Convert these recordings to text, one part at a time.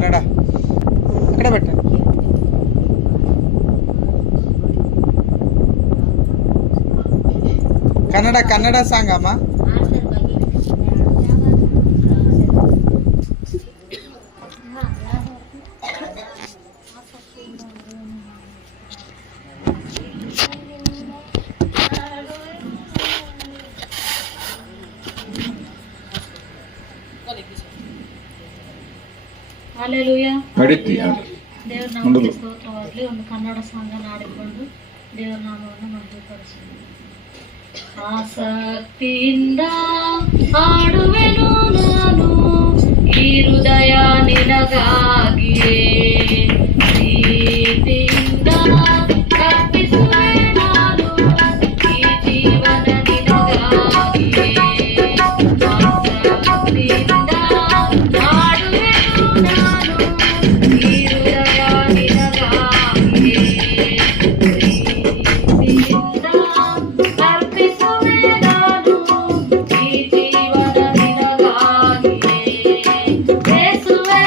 కన్నడ అక్కడ పెట్టండి. కన్నడ సాంగ్ అమ్మా. ದೇವ್ರ ನಾಮಕ್ಕೆ ಸ್ತೋತ್ರವಾಗಲಿ. ಒಂದು ಕನ್ನಡ ಸಾಂಗನ್ನು ಆಡಿಕೊಂಡು ದೇವರ ನಾಮವನ್ನು ಮಹಿಮೆಪಡಿಸೋಣ. ಆಸಕ್ತಿಯಿಂದ ಹಾಡುವೆನು ನಾನು ಈ ಹೃದಯ ನಿನಗಾಗಿಯೇ, ಪ್ರೀತಿಯಿಂದ ಅರ್ಪಿಸುವೆ ನಾನು ಈ ಜೀವನ ನಿನಗಾಗಿಯೇ. ಆಸಕ್ತಿಯಿಂದ ಹಾಡುವೆನು ನಾನು ಈ ಹೃದಯ ನಿನಗಾಗಿಯೇ, ಪ್ರೀತಿಯಿಂದ ಅರ್ಪಿಸುವೆ ನಾನು ಈ ಜೀವನ ನಿನಗಾಗಿಯೇ. ಯೇಸುವೇ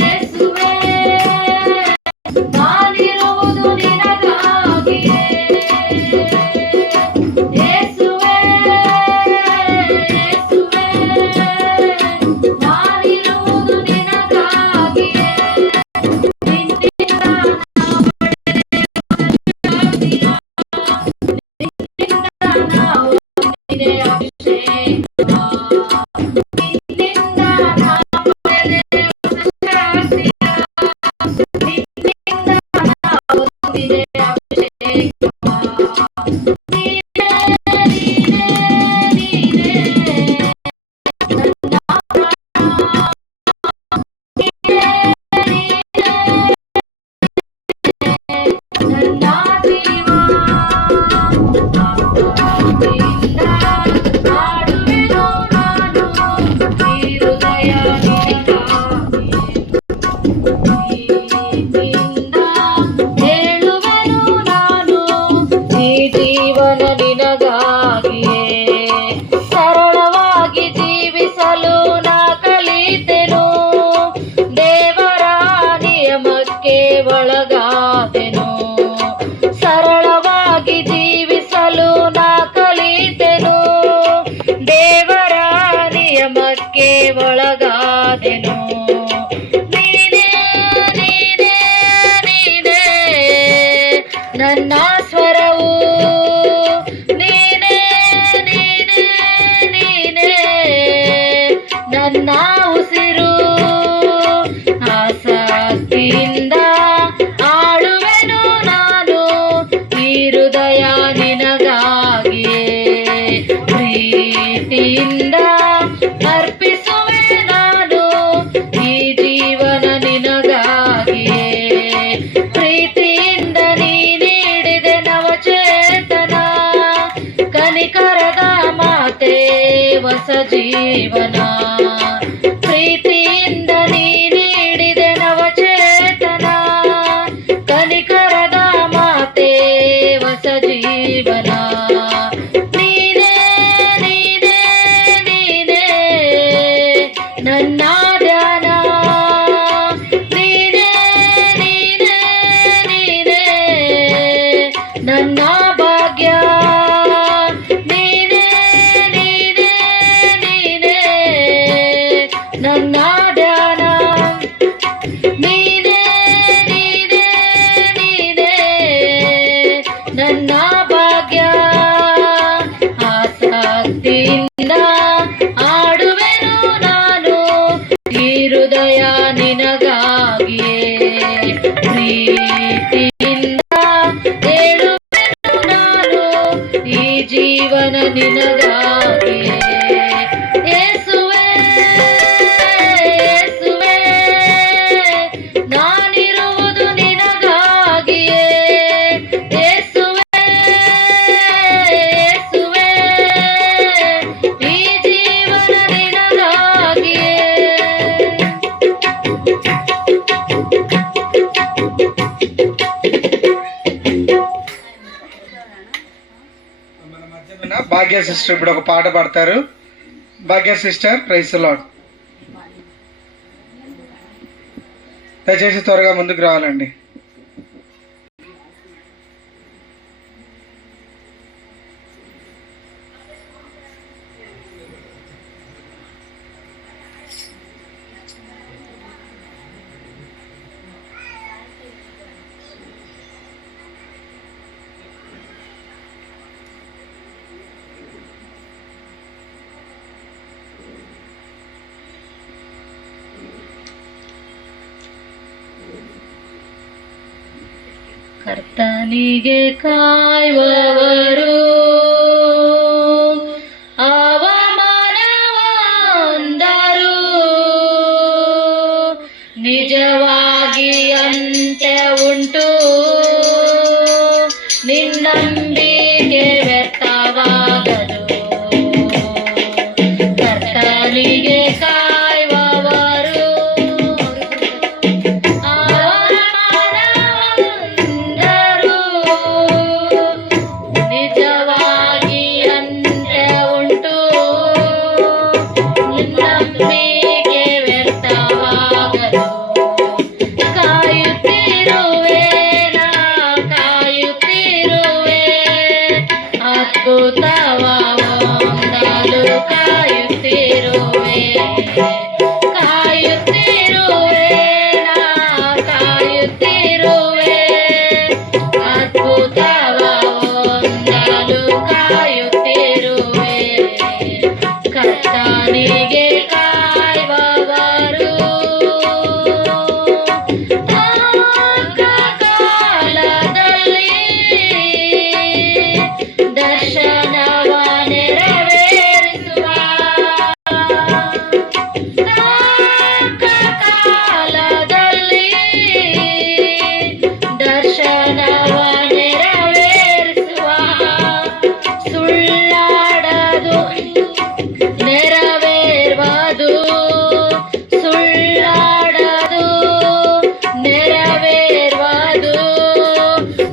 ಯೇಸುವೇ ನಾನಿರುವುದು ನಿನಗಾಗಿಯೇ. ಯೇಸುವೇ ಯೇಸುವೇ ನಾನಿರುವುದು ನಿನಗಾಗಿಯೇ. ನಿನ್ನಿಂದ ನಾವು ಹೊಂದಿದೆ ಅಭಿಷೇಕ, ನಿನ್ನಿಂದ ನಾವು ಪಡೆದೆ ಶಕ್ತಿಯ, ನಿನ್ನಿಂದ ನಾವು ಹೊಂದಿದೆ ಅಭಿಷೇಕ. ನೀನೇ ನೀನೇ ನೀನೇ ನನ್ನ ಪ್ರಾಣ, ನೀನೇ ನೀನೇ ನನ್ನ ಜೀವ. ಆಸಕ್ತಿಯಿಂದ ಹಾಡುವೆನು ನಾನು ಈ ಹೃದಯ ನಿನಗಾಗಿಯೇ, ಪ್ರೀತಿಯಿಂದ ಹೇಳುವೆನು ನಾನು ಈ ಜೀವನ ನಿನಗಾಗಿಯೇ. ಸರಳವಾಗಿ ಜೀವಿಸಲು ನಾ ಕಲಿತೆನು, ದೇವರ ನಿಯಮಕ್ಕೆ ಒಳಗಾದೆನು. ಸರಳವಾಗಿ ಜೀವಿಸಲು ನಾ ಕಲಿತೆನು, ದೇವರ ನಿಯಮಕ್ಕೆ ಒಳಗಾದೆನು. ನೀನೇ ನೀನೇ ನೀನೇ ನನ್ನ ಸ್ವರವು, ನೀನೇ ನೀನೇ ನೀನೇ ನನ್ನ ಉಸಿರು. ಆಸಕ್ತಿಯಿಂದ ಆಡುವೆನು ನಾನು ಈ ಹೃದಯ ನಿನಗಾಗಿಯೇ, ಪ್ರೀತಿಯಿಂದ ಅರ್ಪಿಸುವೆ ನಾನು ಈ ಜೀವನ ನಿನಗಾಗಿಯೇ. ಪ್ರೀತಿಯಿಂದ ನೀ ನೀಡಿದೆ ನವಚೇತನ, ಕನಿಕರದ ಮಾತೆ ಹೊಸ ಜೀವನ. ಪ್ರೀತಿಯಿಂದ ನೀ ನೀಡಿದೆ ನವಚೇತನ, ಕನಿಕರದ ಮಾತೆ ಹೊಸ ಜೀವನ. ನೀನೇ ನೀನೇ ನೀನೇ ನನ್ನ ಧ್ಯಾನ, ನೀನೇ ನೀನೇ ನೀನೇ ನನ್ನ ಭಾಗ್ಯ. ನೀನೇ ನೀನೇ ನೀನೇ ನನ್ನ ಧ್ಯಾನ, ನೀನೇ ನೀನೇ ನೀನೇ ನನ್ನ ಭಾಗ್ಯ. ಆಸಕ್ತಿಯಿಂದ ಆಡುವೆನು ನಾನು ಈ ಹೃದಯ ನಿನಗಾಗಿಯೇ, ಪ್ರೀತಿಯಿಂದ ಹೇಳುವೆನು ನಾನು ಈ ಜೀವನ ನಿನಗಾಗಿಯೇ. ಯೇಸುವೇ ಯೇಸುವೇ ನಾನಿರುವುದು ನಿನಗಾಗಿಯೇ. ಯೇಸುವೇ ಯೇಸುವೇ ಈ ಜೀವನ ನಿನಗಾಗಿಯೇ. భాగ్య సిస్టర్ ఇప్పుడు ఒక పాట పాడతారు. భాగ్య సిస్టర్, ప్రైజ్ ది లార్డ్. దయచేసి త్వరగా ముందుకు రావాలండి. ಕರ್ತನಿಗೆ ಕಾಯುವವರು ಅವಮಾನವಂದರು ನಿಜವಾಗಿ ಅಂತ್ಯ ಉಂಟು, ನಿನ್ನಂಬಿಕೆ ವ್ಯರ್ಥವಾಗದು. ಕರ್ತನಿಗೆ ಕಾಯುವವರು ನಿಜವಾಗಿ ಅಂತ್ಯ ಉಂಟು, ನಿನ್ನಂಬಿಕೆ ವ್ಯರ್ಥವಾಗದು. ಕಾಯುತ್ತಿರುವೆ ನಾ ಕಾಯುತ್ತಿರುವೆ, ಅದ್ಭುತವ ಹೊಂದಲು ಕಾಯುತ್ತಿರುವೆ. ಕಾಯುತ್ತಿರುವೆ ನಾ ಕಾಯುತ್ತಿರುವೆ, ಅದ್ಭುತವ ಹೊಂದಲು ಕಾಯುತ್ತಿರುವೆ. ಕರ್ತನಿಗೆ ಕಾಯುವವರು ಕಾಲದಲ್ಲಿ ದರ್ಶನವ ನೆರವೇರಿಸುವ. ಕಾಲದಲ್ಲಿ ದರ್ಶನವ ನೆರವೇರಿಸುವ. ಸುಳ್ಳಾಡದು ನೆರವೇರ್ವದು, ಸುಳ್ಳಾಡದು ನೆರವೇರ್ವದು.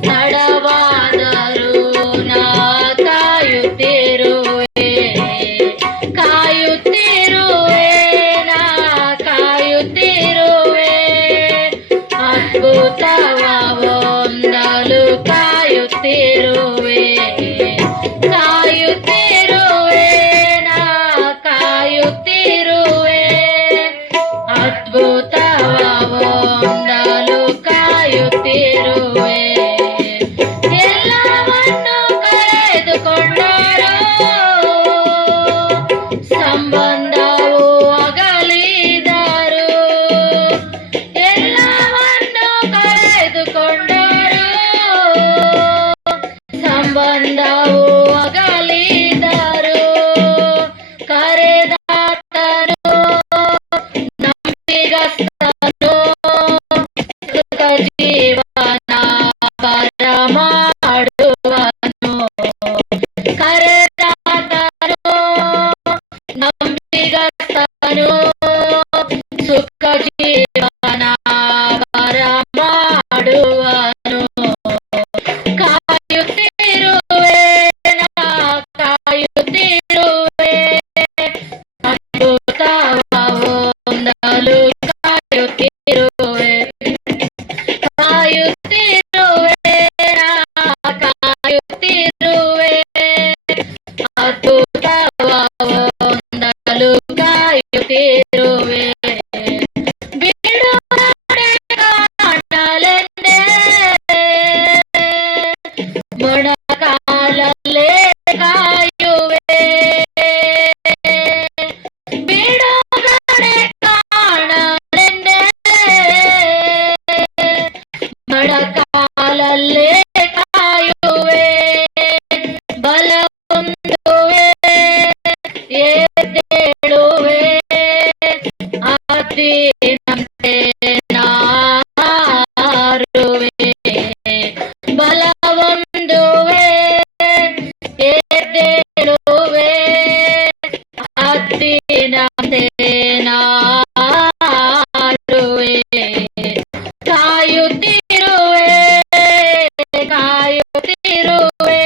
ತಡವಾದರೂ ನಾ ಕಾಯುತ್ತಿರುವೆ, ಕಾಯುತ್ತಿರುವೆ ನಾ ಕಾಯುತ್ತಿರುವೆ, ಅದ್ಭುತವ ಹೊಂದಲು ಕಾಯುತ್ತಿರುವೆ. ಕಾಯುತ್ತಿರುವೆ ನಾ ಕಾಯುತ್ತಿರುವೆ, ಅದ್ಭುತವ ಹೊಂದಲು ಕಾಯುತ್ತಿರುವೆ. ಎಲ್ಲವನ್ನು ಕಳೆದುಕೊಂಡರು, ಸಂಬಂಧವು ಅಗಲಿದರು. ಎಲ್ಲವನ್ನು ಕಳೆದುಕೊಂಡರು, ಸಂಬಂಧವು ಅಗಲಿದರು. ಕರೆದಾತನು ನಂಬಿಗಸ್ತನು, ಸುಖ ಜೀವನ ಬರಮಾಡುವನು. ಕರೆದಾತನು ನಂಬಿಗಸ್ತನು, ಸುಖ ಜೀವನ ಬರಮಾಡುವನು. ಕಾಯುತ್ತಿರುವೆ ನಾ ಕಾಯುತ್ತಿರುವೆ, ಅದ್ಭುತವ ಹೊಂದಲು ಕಾಯುತ್ತಿರುವೆ. ಕಾಯುತ್ತಿರುವೆ ನಾ ಕಾಯುತ್ತಿರುವೆ, ಅದ್ಭುತವ ಹೊಂದಲು ಕಾಯುತ್ತಿರುವೆ. ಬಿಡುಗಡೆ ಕಾಣಲೆಂದೇ ಮೊಣಕಾಲಲ್ಲೇ ಕಾಯುವೆ. ಬಿಡುಗಡೆ ಕಾಣಲೆಂದೇ ಮೊಣಕಾಲಲ್ಲೇ ಕಾಯುವೆ. ಬಲ ಹೊಂದುವೆ, ಎದ್ದೇಳುವೆ, ಆದಿನಂತೆ ನಾರುವೆ. ಬಲ ಹೊಂದುವೆ, ಎದ್ದೇಳುವೆ, ಆದಿನಂತೆ ನಾರುವೆ. ಕಾಯುತ್ತಿರುವೆ, ಕಾಯುತ್ತಿರುವೆ,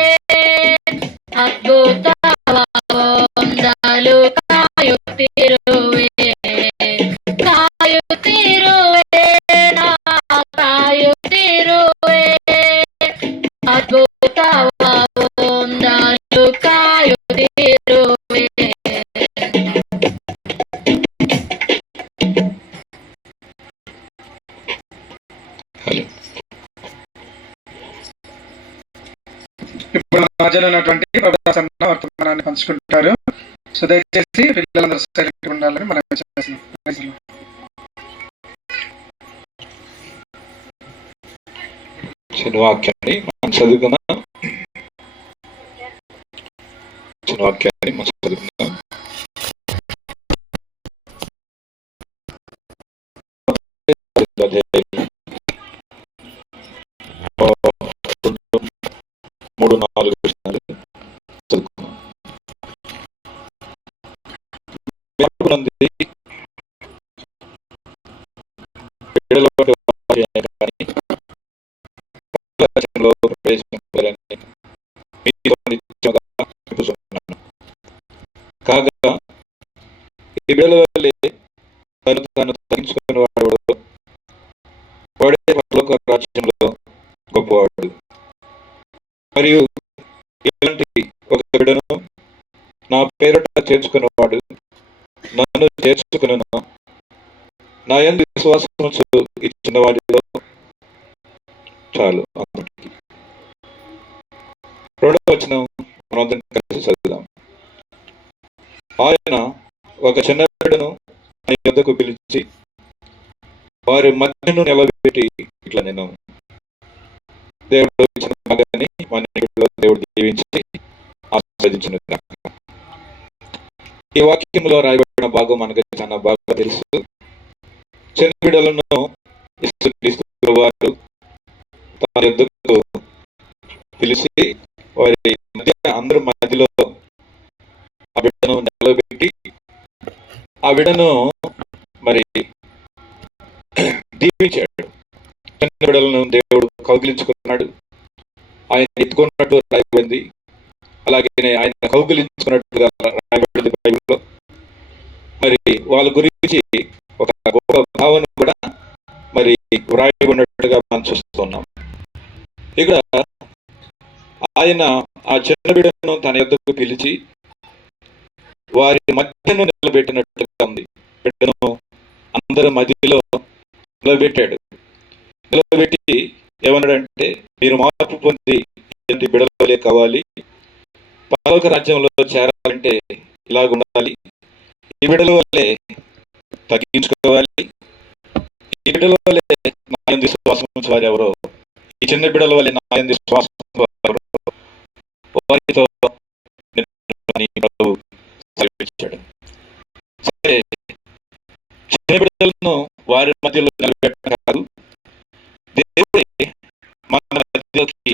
ಅದ್ಭುತವ ಹೊಂದಲು ಕಾಯುತ್ತಿರುವೆ. ಕಾಯುತ್ತಿರುವೆ ನಾ ఇప్పుడు మన మధ్యలో ఉన్నటువంటి ప్రభుదాస్ అన్న వర్తమానాన్ని పంచుకుంటారు. సో దయచేసి పిల్లలందరూ సైలెంట్ ఉండాలని మనం చేస్తున్నాం. చిన్న వాక్యాన్ని మనం చదువుకుందాం. చిన్న వాక్యాన్ని మనం చదువుకుందాం. మూడు నాలుగు విషయాలు చదువుకుందాం. కాగా ఈ బిడ్డల వల్లే తను తాను తగ్గించుకుని వాడు వాడే పరలోక రాజ్యంలో గొప్పవాడు. మరియు ఇలాంటి ఒక బిడ్డను నా పేరట చేర్చుకున్నవాడు నన్ను చేర్చుకును, నా యందు విశ్వాసం ఇచ్చిన వాడిలో చాలు. అందరికి రెండవ వచనం మనందరం కలిసి చదువుదాం. ఆయన ఒక చిన్న బిడ్డను ఆయన యొద్దకు పిలిచి వారి మధ్యను నిలబెట్టి ఇట్లా నేను దేవుడు ఇచ్చిన భాగాన్ని మన ఇంట్లో దేవుడు దీవించి ఆస్వాదించిన. ఈ వాక్యంలో రాయబడిన భాగం మనకు చాలా బాగా తెలుసు. చిన్న బిడ్డలను ఇస్తూ వారు తన యొద్దకు పిలిచి వారి మధ్య అందరి మధ్యలో ఆ బిడ్డను నిలబెట్టి ఆ బిడ్డను మరి దీవించాడు. చిన్న బిడ్డలను దేవుడు కౌగిలించుకున్నాడు. ఆయన ఎత్తుకున్నట్టు రాయబడింది, అలాగే ఆయన కౌగిలించుకున్నట్టుగా రాయబడింది బైబిల్లో. మరి వాళ్ళ గురించి ఒక గొప్ప భావన కూడా మరి వ్రాయబడినట్టుగా మనం చూస్తున్నాం. ఇక్కడ ఆయన ఆ చిన్న బిడ్డను తన యొద్దకు పిలిచి వారి మధ్యను నిలబెట్టినట్టుగా ఉంది. బిడ్డను అందరి మధ్యలో నిలబెట్టాడు. నిలబెట్టి ఏమన్నాడంటే, మీరు మార్పు పొంది ఇలాంటి బిడ్డలే కావాలి, పరలోక రాజ్యంలో చేరాలంటే ఇలాగ ఉండాలి, ఈ బిడ్డల వల్లే తగ్గించుకోవాలి, ఈ బిడ్డల వల్లే నా యందు విశ్వాసం వారు ఎవరో, ఈ చిన్న బిడ్డల వల్లే నా యందు విశ్వాసం వారితో సెలవిచ్చాడు. సరే, చిన్న బిడ్డలను వారి మధ్యలో నిలబెట్టడం కాదు, దేవుడే మన మధ్యలోకి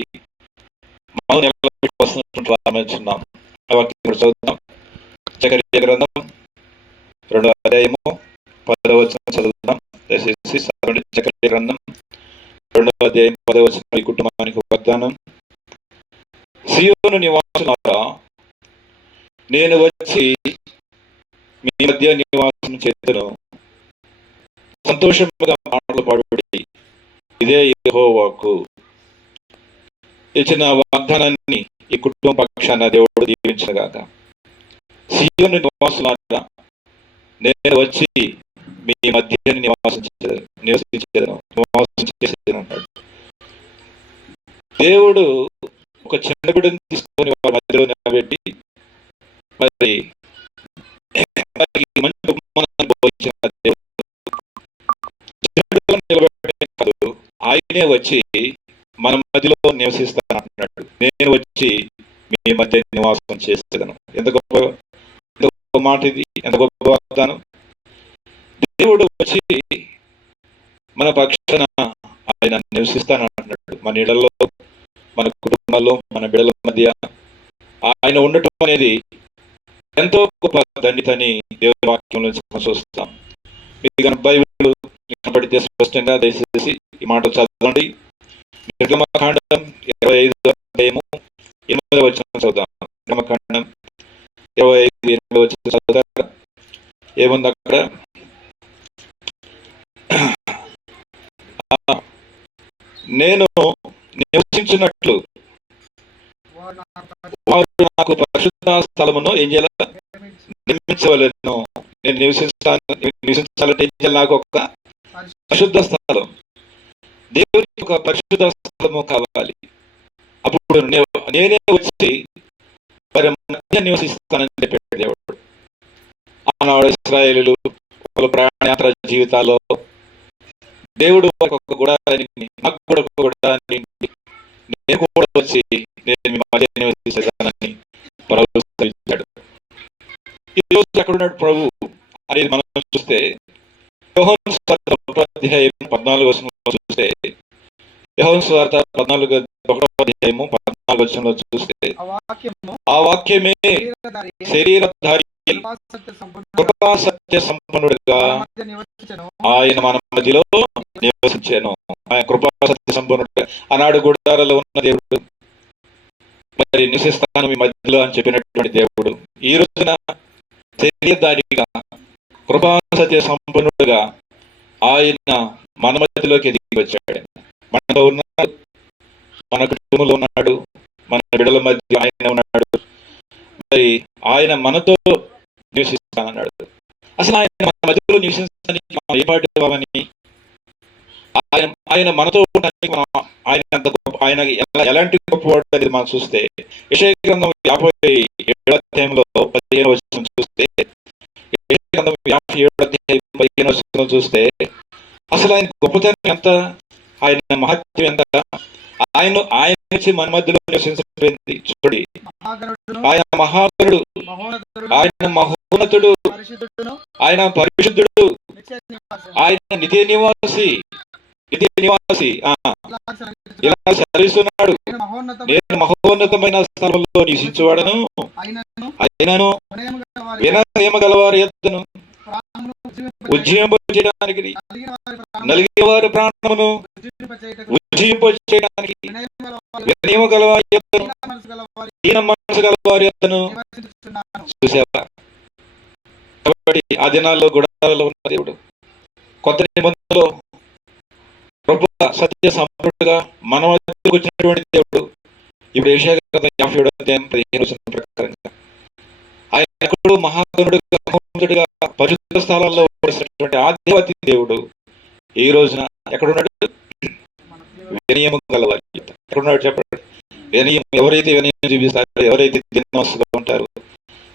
మనం నిలబెట్టి వస్తున్నటువంటి ఆలోచిస్తున్నాం. చదువుతాం. జకర్యా గ్రంథం 2వ అధ్యాయము 10వ వచనం చదువుతాం. దయచేసి జకర్యా గ్రంథం 2వ అధ్యాయం 10వ వచనం. ఈ కుటుంబానికి వాగ్దానం. సియోను నివాసులారా, నేను వచ్చి మీ మధ్య నివాసం చేతును, సంతోషముగా మాటలు పాడుబడి ఇదే యెహోవాకు ఇచ్చిన వాగ్దానాన్ని ఈ కుటుంబ పక్షాన దేవుడు దీవించగాక. సియోను నివాసులారా, నేను వచ్చి మీ మధ్య నివాసం చేసేదను అన్నాడు. దేవుడు ఒక చిన్న బిడ్డను తీసుకొని వారి మధ్యలో నిలబెట్టి మరి మంచి ఉపమానాన్ని బోధించిన దేవుడు నిలబెట్టే కాదు, ఆయనే వచ్చి మన మధ్యలో నివసిస్తానంటున్నాడు. నేను వచ్చి మీ మధ్య నివాసం చేసేదను. ఎంత గొప్ప మాట ఇది, ఎంత గొప్ప వాగ్దానం. దేవుడు వచ్చి మన పక్షాన ఆయన నివసిస్తానంటున్నాడు. మన ఇళ్లలో, మన కుటుంబాల్లో, మన బిడ్డల మధ్య ఆయన ఉండటం అనేది ఎంతో గొప్ప ధన్యతని దేవుని వాక్యంలో చూస్తాం. మీకు బైబిల్ కనబడితే స్పష్టంగా దయచేసి ఈ మాట చదవండి. నిర్గమకాండం 25వ అధ్యాయము 8వ వచనం చదువుతాం. నిర్గమకాండం 25:8 వచనం చదువుతారా? ఏముంది అక్కడ? నేను నివసించినట్లు వారు నాకు పరిశుద్ధ స్థలమును ఏం చేయాలి? నిర్మించవలెను. నేను నివసించాలంటే ఏం చేయాలి? నాకు ఒక పరిశుద్ధ స్థలం. దేవునికి ఒక పరిశుద్ధ స్థలము కావాలి. అప్పుడు నేనే వచ్చి వారి మధ్య నివసిస్తానని చెప్పాడు దేవుడు. ఆనాడు ఇశ్రాయేలులు వాళ్ళ ప్రయాణయాత్ర జీవితాల్లో దేవుడు వారికి ఒక గుడారాన్ని, నాకు కూడా ఒక గుడారాన్ని, నేను కూడా వచ్చి నేను మీ మధ్య నివసిస్తానని ప్రభు సెలవిచ్చాడు. ఈ రోజు ఎక్కడున్నాడు ప్రభు అనేది మనం చూస్తే యోహాను సువార్త 1వ అధ్యాయం 14వ వచనంలో చూస్తే, యోహాను సువార్త 1వ అధ్యాయము 14వ వచనంలో చూస్తే, ఆ వాక్యమే శరీరధారి కృపా సత్య సంపన్నుడుగా ఆయన మన మధ్యలో నివసించాను. ఆయన కృపా సత్య సంపన్నుడుగా ఆనాడు గుడారాలో ఉన్న దేవుడు మరి నివసిస్తాను మీ మధ్యలో అని చెప్పినటువంటి దేవుడు ఈ రోజున శరీరధారిగా కృపా సత్య సంపన్నుడుగా ఆయన మన మధ్యలోకి ఎదిగి వచ్చాడు. మనలో ఉన్నాడు, మన కుటుంబంలో ఉన్నాడు, మన బిడ్డల మధ్య ఆయన ఉన్నాడు. మరి ఆయన మనతో నివసిస్తానన్నాడు. అసలు ఆయన మన మధ్యలో నివసించడానికి మనం ఏ పాటి ఇవ్వమని, ఆయన మనతో ఉండడానికి మనం ఆయన అంత గొప్ప, ఆయన ఎలాంటి గొప్పవాడు అనేది మనం చూస్తే యెషయా గ్రంథం 57వ అధ్యాయంలో 15వ వచనం చూస్తే, యెషయా గ్రంథం 57వ అధ్యాయం 15వ వచనం చూస్తే అసలు ఆయన గొప్పతనం ఎంత, ఆయన మహత్యం ఎంత, ఆయన నుంచి మన మధ్యలో నివసించబడింది. చూడండి, ఆయన మహాగణుడు, ఆయన మహోన్నతుడు, ఆయన పరిశుద్ధుడు, ఆయన నిత్య నివాసి ఇలా సెలవిస్తున్నాడు. నేను మహోన్నతమైన స్థలంలో నివసించేవాడను, అయినను వినయము గలవారి యొద్దను ఉజ్జీవింపచేయడానికి, నలిగిన వారి ప్రాణమును ఉజ్జీవింపచేయడానికి, వినయము గలవారి యొద్దను దీన మనసు గలవారి యొద్దను చూసేవా. కాబట్టి ఆ దినాల్లో గుడారాల్లో ఉన్న దేవుడు కొత్త నిబంధనలో కృపా సత్య సంపన్నుడుగా మన మధ్యకు వచ్చినటువంటి దేవుడు ఇప్పుడు యెషయా గ్రంథం 57వ అధ్యాయం 15వ వచనం ప్రకారంగా ఆయన ఎక్కడో మహాగణుడుగా, మహోన్నతుడిగా పరిశుద్ధ స్థలాల్లో ఉండేటువంటి ఆదివాతి దేవుడు ఈ రోజున ఎక్కడున్నాడు? వినయము గలవారి. ఎక్కడున్నాడు చెప్పండి? వినయం. ఎవరైతే వినయం చూపిస్తారో, ఎవరైతే దీనమనస్సుగా ఉంటారో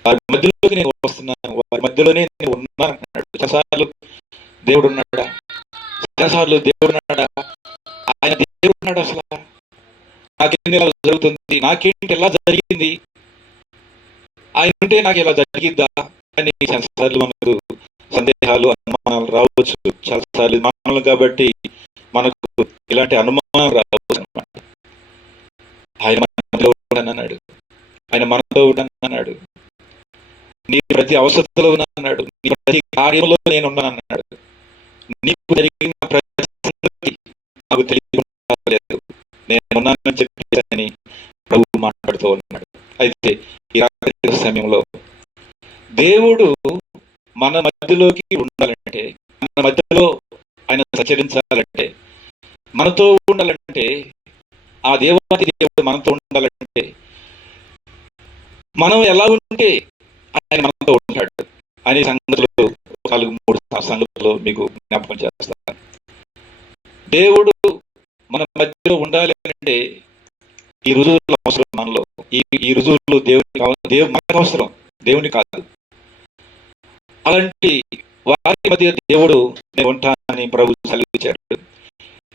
వారి మధ్యలోకి నేను వస్తున్నాను, వారి మధ్యలోనే నేను ఉన్నాను అన్నాడు. చాలాసార్లు దేవుడు ఉన్నాడా? చాలాసార్లు దేవుడు ఉన్నాడా? ఆయన దేవుడు ఉన్నాడు. అసలు నాకేంటి ఇలా జరుగుతుంది, నాకేంటి ఎలా జరిగింది, ఆయన ఉంటే నాకు ఇలా జరిగిద్దా అని చాలాసార్లు మనకు సందేహాలు, అనుమానాలు రావచ్చు. చాలాసార్లు మానవులు కాబట్టి మనకు ఇలాంటి అనుమానం రావచ్చు అన్నమాట. ఆయన మనలో ఉన్నాడు, ఆయన మనలో ఉన్నాడు, నీ ప్రతి అవసరతలో ఉన్నాడు, నీ ప్రతి కార్యంలో నేను ఉన్నానన్నాడు. నీకు జరిగిన ప్రతి నాకు తెలియలేదు, నేను ఉన్నానని చెప్పి ప్రభు మాట్లాడుతూ ఉన్నాడు. అయితే ఈ రాత్రి సమయంలో దేవుడు మన మధ్యలోకి ఉండాలంటే, మన మధ్యలో ఆయన సంచరించాలంటే, మనతో ఉండాలంటే, ఆ దేవాది దేవుడు మనతో ఉండాలంటే మనం ఎలా ఉంటే ఆయన మనతో ఉంటాడు అనే సంగతులు 4-3 సంగతులు మీకు జ్ఞాపకం చేస్తాను. దేవుడు మన మధ్యలో ఉండాలి అంటే ఈ రుజువులు అవసరం మనలో. ఈ రుజువులు మనకు అవసరం, దేవుని కాదు. అలాంటి వారి మధ్య దేవుడు నేను ఉంటానని ప్రభు సెలవిచ్చాడు.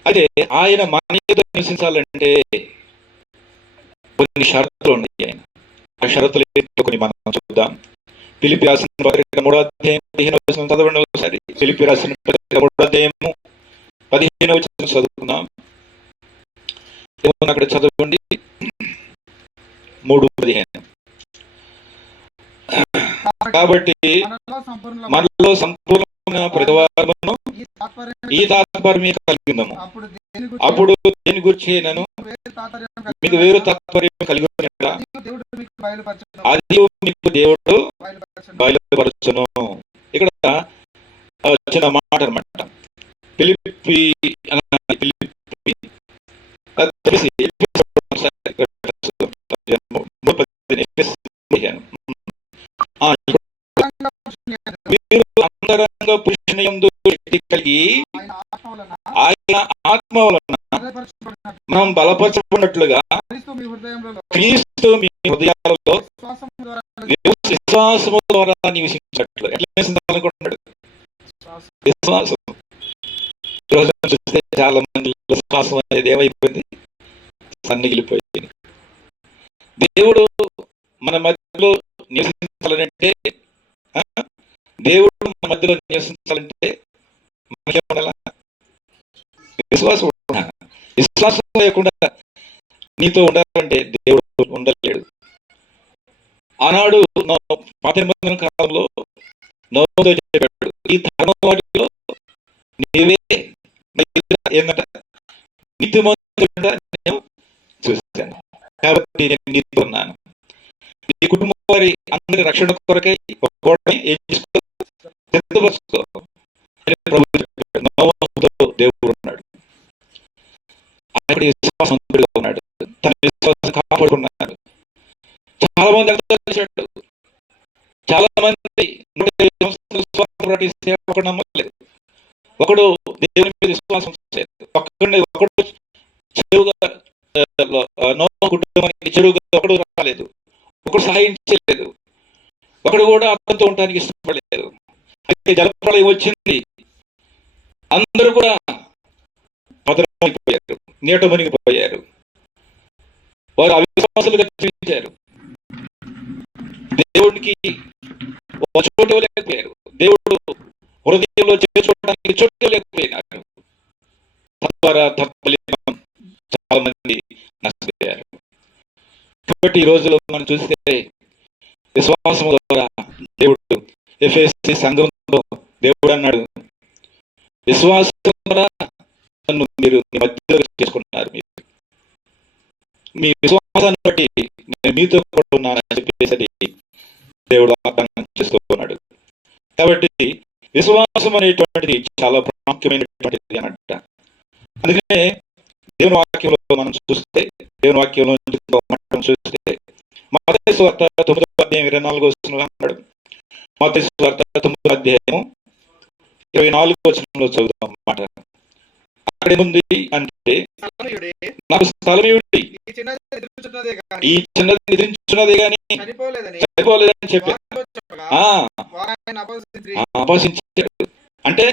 అయితే ఆయన మన మీద నివసించాలంటే కొన్ని షరతులు ఉన్నాయి. ఆ షరతులు ఏంటో కొన్ని మనం చూద్దాం. ఫిలిప్పీ రాసిన పత్రిక 3వ అధ్యాయం 15వ వచనం చదవండి ఒకసారి. ఫిలిప్పీ రాసిన పత్రిక 3వ అధ్యాయము 15వ వచనం చదువుకుందాం. అక్కడ చదవండి. 3:15. కాబట్టి మనలో సంపూర్ణ ప్రతివారమును ఈ తాత్పర్యం కలిగి ఉన్నాము. అప్పుడు దేని గురించి నేను మీకు వేరు తాత్పర్యం కలిగి ఉన్నాడా, అది మీకు దేవుడు బయలుపరచును. ఇక్కడ వచ్చిన మాట అన్నమాట. ఫిలిప్పీ మీరు అంతరంగ పురుషుని మనుషుని యందు శక్తి కలిగి ఆయన ఆత్మ వలన ఆయన ఆత్మ వలన బలపరచబడినట్లు మనం బలపరచబడినట్లుగా క్రీస్తు మీ హృదయాలలో క్రీస్తు మీ హృదయాలలో విశ్వాసము ద్వారా నివసించినట్లు. ఎట్లా నివసించాలనుకుంటున్నాడు? విశ్వాసం. ఈరోజు చూస్తే చాలా మంది విశ్వాసం అనేది ఏమైపోయింది? సన్నిగిలిపోయింది. దేవుడు మన మధ్యలో నివసించాలంటే, దేవుడు మన మధ్యలో నివసించాలంటే మనకే ఉండాలా? విశ్వాసం ఉండాలి. విశ్వాసం లేకుండా నీతో ఉండాలంటే దేవుడు ఉండలేడు. ఆనాడు పాత నిబంధన కాలంలో నోవాతో చెప్పాడు, ఈ తరం వాటిలో నీవే ఏంటంట, నీతిమంతుడిగా నేను చూశాను కాబట్టి నేను నీతో ఉన్నాను. నీ కుటుంబం వారి అందరి రక్షణ కొరకై ఒక్కోటి ఏం చేసుకో, సిద్ధపరచుకో అని ప్రభువు చెప్పాడు. నోవాతో దేవుడు ఉన్నాడు. ఆయన విశ్వాసవంతుడిగా ఉన్నాడు. తన విశ్వాసం కాపాడుకున్నాడు. చాలా మంది చేశాడు. చాలా మంది 150 సంవత్సరాలు విశ్వాసం ప్రకటిస్తే ఒకడు నమ్మలేదు. ఒకడు దేవుని మీద విశ్వాసం చేయలేదు. ఒకడు చెరువుగా నోవా కుటుంబానికి చెరువుగా ఒకడు రాలేదు. ఒకడు సహాయం చేయలేదు. ఒకడు కూడా అతనితో ఉండడానికి ఇష్టపడలేదు. అయితే జలప్రళయం వచ్చింది. అందరూ కూడా మునిగిపోయారు, నీట మునిగిపోయారు. వారు అవిశ్వాసులుగా జీవించారు. దేవుడికి చోటు లేకపోయారు. దేవుడు హృదయంలో చేర్చుకోవడానికి చోటు లేకపోయినారు. తద్వారా చాలా మంది నష్టపోయారు. కాబట్టి ఈ రోజులో మనం చూస్తే విశ్వాసం ద్వారా దేవుడు ఎఫెసీ సంఘంలో దేవుడు అన్నాడు, విశ్వాసం ద్వారా నన్ను మీరు మీ మధ్యలో చేసుకున్నారు. మీరు మీ విశ్వాసాన్ని బట్టి నేను మీతో కూడా ఉన్నానని చెప్పేసి దేవుడు వాగ్దానం చేస్తూ ఉన్నాడు. కాబట్టి విశ్వాసం అనేటువంటిది చాలా ప్రాముఖ్యమైనటువంటిది అన్నట్ట. అందుకనే దేవుని వాక్యంలో మనం చూస్తే, దేవుని వాక్యంలో చూస్తే మత్తయి సువార్త 9:24 అన్నాడు. మత్తయి సువార్త 9:24 చదువుతాం అన్నమాట. అక్కడేముంది అంటే, నాకు స్థలమేమిటి, ఈ చిన్నది నిద్రించున్నదే గాని సరిపోలేదని చెప్పారు. అపహసించాడు. అంటే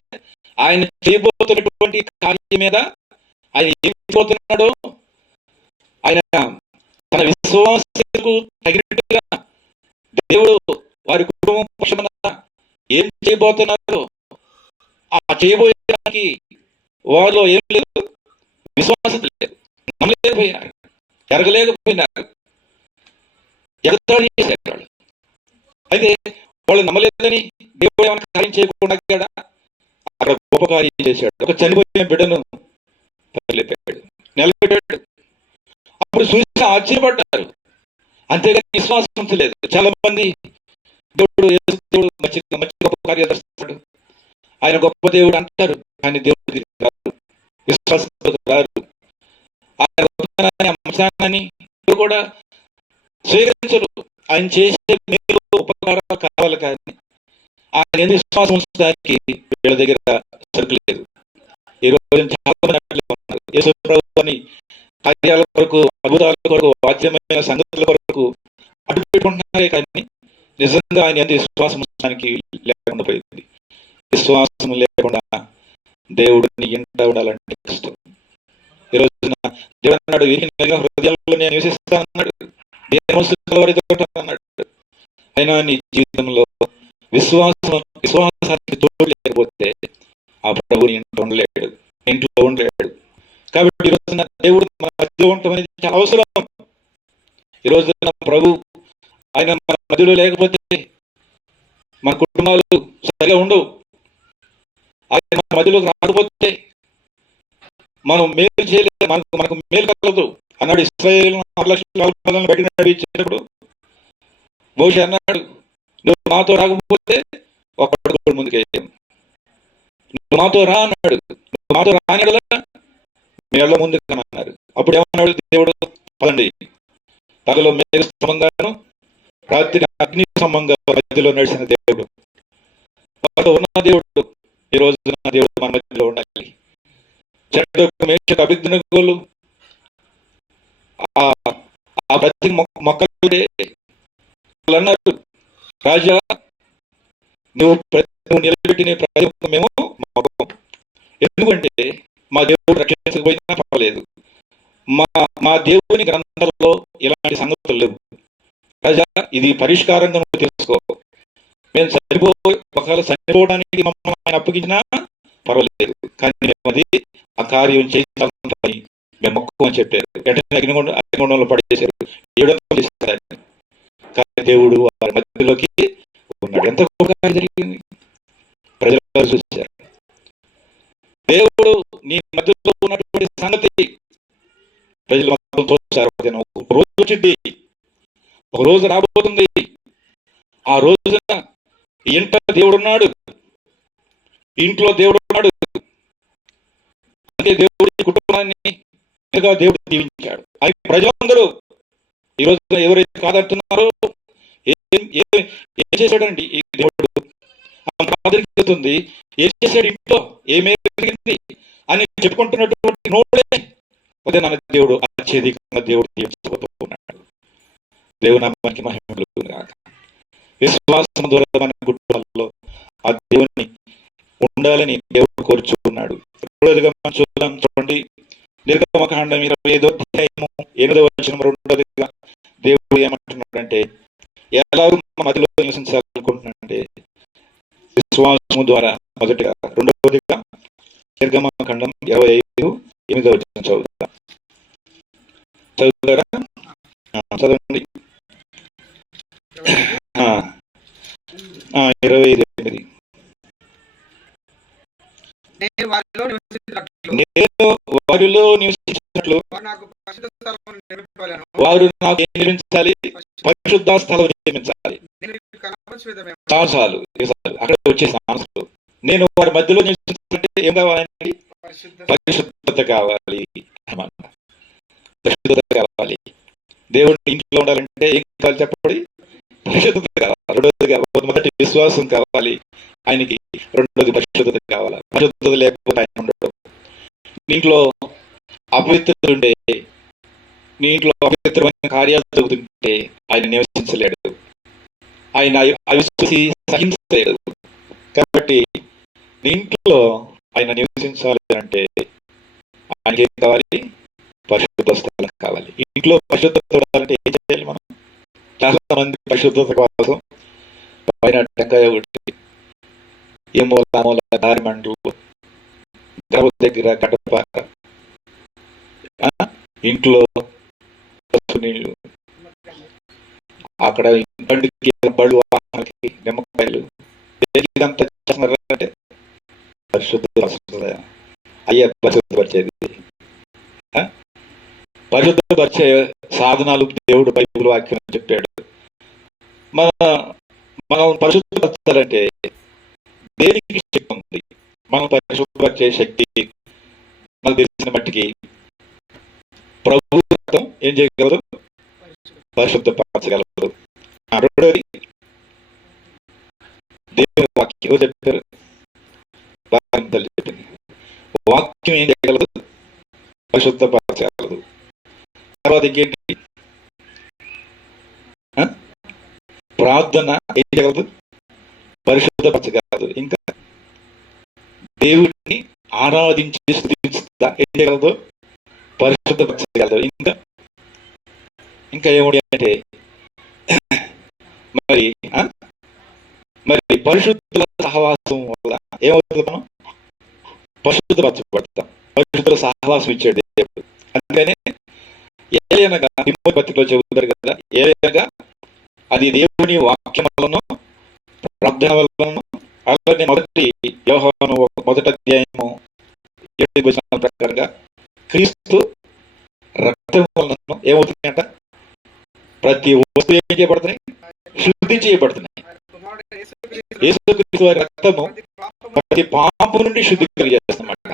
ఆయన చేయబోతున్నటువంటి కార్యం మీద ఆయన ఏం చేయబోతున్నాడో, ఆయన తన విశ్వాసకు తగినట్టుగా దేవుడు వారి కుటుంబం పక్షాన ఏం చేయబోతున్నారో ఆ చేయబోయడానికి వారిలో ఏం లేదు, విశ్వాసం లేదు, నమ్మలేకపోయినారు, ఎరగలేకపోయినారు, ఎగతాళి చేశారు. అయితే వాళ్ళు నమ్మలేదని దేవుడు ఏమైనా కార్యం చేయకుండా అక్కడ గొప్ప కార్యం చేశాడు. ఒక చనిపోయిన బిడ్డను లేపాడు, నిలబెట్టాడు. అప్పుడు చూసి ఆశ్చర్యపడ్డారు. అంతేగాని విశ్వాసం లేదు. చాలా మంది దేవుడు మంచి గొప్ప కార్యాలు చేస్తాడు, ఆయన గొప్ప దేవుడు అంటారు, కానీ దేవుడికి రారు, విశ్వాసం రారు. ఆయన గొప్పతనాన్ని అంశాన్ని కూడా స్వీకరించరు. ఆయన చేసే మీరు ఉపకారాలు కావాలి, కానీ ఆయన విశ్వాసం ఉంచడానికి వీళ్ళ దగ్గర సరుకు లేదు. ఈ రోజు చాలా మంది ఉన్నారు. యేసు ప్రభువుని కార్యాల కొరకు, అద్భుతాల కొరకు, వాద్యమైన సంగతుల కొరకు అడ్డు పెట్టుకుంటున్నారే, కానీ నిజంగా ఆయన ఎంత విశ్వాసం ఉంచడానికి లేకుండా పోయింది. విశ్వాసం లేకుండా దేవుడిని ఎంట ఉండాలంటే కష్టం. ఈ రోజున దేవుడు అన్నాడు, హృదయాల్లో నేను నివసిస్తానన్నాడు, అన్నాడు. అయినా నీ జీవితంలో విశ్వాసానికి తోడు లేకపోతే ఆ ప్రభుని ఇంట్లో ఉండలేడు. కాబట్టి ఈ రోజున దేవుడు మన మధ్యలో ఉండటం అనేది చాలా అవసరం. ఈ రోజున ప్రభు ఆయన మన మధ్యలో లేకపోతే మన కుటుంబాలు సరిగా ఉండవు. ఆయన మన మధ్యలోకి రాకపోతే మనం మేలు చేయలేదు, మనకు మేలు కలగదు అన్నాడు. ఇశ్రాయేలు 6 లక్షల బయటకు నడిపించేటప్పుడు మోషే అన్నాడు, నువ్వు నాతో రాకపోతే ఒక్కడు ముందుకేయం, నువ్వు నాతో రా అన్నాడు. నువ్వు నాతో రాని కదా మేళ్ళ ముందుకు అన్నారు. అప్పుడు ఏమన్నాడు దేవుడు, పదండి, పగలో మేఘ స్తంభంగాను రాత్రి అగ్ని స్తంభంగా మధ్యలో నడిచిన దేవుడు, వారితో ఉన్న దేవుడు, ఈ రోజున దేవుడు మన మధ్యలో ఉండాలి. చెడ్డ మేషకు అభిజ్ఞలు ఆ ప్రతి మొక్కలు అన్నారు, రాజా నువ్వు నిలబెట్టిన ప్రతి మేము మొక్కం. ఎందుకంటే మా దేవుడు రక్షించకపోయినా పర్వాలేదు, మా దేవుని గ్రంథాలలో ఇలాంటి సంగతులు లేవు. రాజా ఇది పరిష్కారంగా నువ్వు తెలుసుకో. మేము ఒకవేళ చనిపోవడానికి మమ్మల్ని ఆయన అప్పగించినా పర్వాలేదు, కానీ మేము అది ఆ కార్యం చేసి మేము మొక్కు అని చెప్పారు. వెంటనే అగ్నిగుండంలో పడేశారు, 700 చేశారు. కానీ దేవుడు వారి మధ్యలోకి ఉన్నాడు. ఎంత గొప్పగా జరిగింది, ప్రజలు చూశారు. దేవుడు నీ మధ్యలో ఉన్నటువంటి సంగతి ప్రజలు మొత్తం చూశారు. ఒక రోజు వచ్చింది, ఒక రోజు రాబోతుంది. ఆ రోజున ఇంట దేవుడున్నాడు, ఇంట్లో దేవుడున్నాడు. అంటే దేవుడి కుటుంబాన్ని దేవుడు దీవించాడు. అది ప్రజలందరూ ఈ రోజున ఎవరైతే కాదంటున్నారో ఏం చేశాడండి ఈ దేవుడు ఆదరిస్తుంది, ఏం చేశాడు ఇంట్లో, ఏమేమి జరిగింది అని చెప్పుకుంటున్నటువంటి నోడే అదే మన దేవుడు అత్యధికంగా దేవుడు దీవించబోతూ ఉన్నాడు. దేవుని నామానికి మహిమ కలుగును గాక. విశ్వాసం ద్వారా మన కుటుంబాల్లో ఆ దేవుని ఉండాలని దేవుడు కోరుచున్నాడు. రెండోదిగా మనం చూద్దాం, చూడండి, నిర్గమకాండం 25వ అధ్యాయము 8వ వచనం. రెండోదిగా దేవుడు ఏమంటున్నాడంటే ఎలాగో మన మధ్యలో నివసించాలనుకుంటున్నాడంటే విశ్వాసము ద్వారా మొదటిగా. రెండవదిగా నిర్గమకాండం 25:8 వచనం చదువుతారా? చదవండి. 25:8. నేను వారిలో నివసించినట్లు వారు నాకు ఏం నిర్మించాలి? పరిశుద్ధ స్థలం నిర్మించాలి. చాలు అక్కడ వచ్చేసి ఆన్సర్. నేను వారి మధ్యలో నివసించాలంటే ఏం కావాలండి? పరిశుద్ధత కావాలి అన్నమాట. పరిశుద్ధత కావాలి. దేవుడి ఇంట్లో ఉండాలంటే ఏం కావాలి చెప్పండి? పరిశుద్ధత కావాలి. రెండోదిగా మొదటి విశ్వాసం కావాలి ఆయనకి, రెండోది పరిశుద్ధత కావాలి. పరిశుద్ధత లేకపోతే ఆయన ఉండడం. నీంట్లో అపవిత్రత ఉంటే, నీ ఇంట్లో అపవిత్రమైన కార్యాలు జరుగుతుంటే ఆయన నివసించలేడు, ఆయన అవిశ్వాసి సహించలేడు. కాబట్టి నీ ఇంట్లో ఆయన నివసించాలి అంటే ఆయనకి ఏం కావాలి? పరిశుద్ధ స్థలం కావాలి. ఇంట్లో పరిశుద్ధత ఉండాలంటే ఏం చేయాలి? మనం చాలా మంది పరిశుద్ధత కోసం పైన టెంకాయ కొట్టి ఏ మూల దారి మంటలు, గర్భ దగ్గర గడప, ఇంట్లో నీళ్ళు, అక్కడ బండికి బళ్ళు వాహనాలకి నిమ్మకాయలు, ఇదంతా చేస్తున్నారంటే పరిశుద్ధ అయ్యే పరిశుద్ధపరిచేది. పరిశుద్ధపరిచే సాధనాలు దేవుడు బైబిల్ వాక్యం చెప్పాడు. మనం పరిశుద్ధపరచాలంటే దేనికి శక్తి ఉంది? మనం పరిశుద్ధపరిచే శక్తి మనకు తెలిసిన మట్టికి ప్రభు రక్తం ఏం చేయగలరు? పరిశుద్ధపరచగలరు. రెండోది దేవుని వాక్యం చెప్పారు, చెప్పింది. వాక్యం ఏం చేయగలదు? పరిశుద్ధపరచగలదు. తర్వాత ఇంకేంటి? ప్రార్థన ఏం చేయగలదు? పరిశుద్ధపరచగలదు. ఇంకా దేవుడిని ఆరాధించి స్తుతించుతా ఏం చేయగలదు? పరిశుద్ధపరచగలదు. ఇంకా ఏమిటి అంటే మరి పరిశుద్ధుల సహవాసం వల్ల ఏమవుతుంది? మనం పరిశుద్ధపరచబడతాం. పరిశుద్ధుల సహవాసం ఇచ్చాడు దేవుడు. అందుకనే ఏలయనగా తిమోతి పత్రికలో చెబుతారు కదా, ఏలయనగా అది దేవుని వాక్యం వలన, ప్రార్థన వలన, అలాగే మొదటి యోహాను 1వ అధ్యాయము 7వ వచనం ప్రకారంగా క్రీస్తు రక్తం వలన ఏమవుతున్నాయంట? ప్రతి వస్తువు ఏం చేయబడుతున్నాయి? శుద్ధి చేయబడుతున్నాయి. యేసుక్రీస్తు వారి రక్తము ప్రతి పాపం నుండి శుద్ధి కలిగేస్తున్నమాట.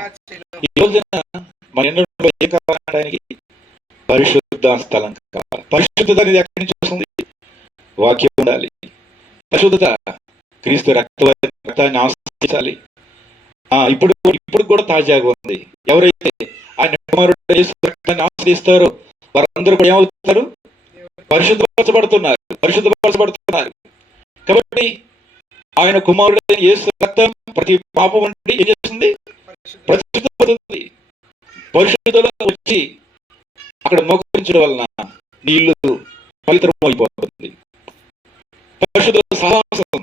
ఈ రోజున మన ఎన్నో ఏం కావాలంటే పరిశుద్ధ స్థలం కావాలి. పరిశుద్ధత అనేది ఎక్కడి నుంచి వస్తుంది? వాక్యం ఉండాలి. పరిశుద్ధత క్రీస్తు రక్తాన్ని ఆశ్రయించాలి. ఇప్పుడు ఇప్పుడు కూడా తాజాగా ఉంది. ఎవరైతే ఆయన కుమారుడు యేసు రక్తాన్ని ఆశ్రయిస్తారో వారందరూ కూడా ఏమవుతారు? పరిశుద్ధపరచబడుతున్నారు. కాబట్టి ఆయన కుమారుడైన యేసు రక్తం ప్రతి పాపం నుండి ఏం చేస్తుంది? పరిశుద్ధపడుతుంది. పరిశుద్ధలో వచ్చి అక్కడ మోకరించడం వలన నీ ఇల్లు పవిత్రం అయిపోతుంది. పరిశుద్ధ సహవాసం,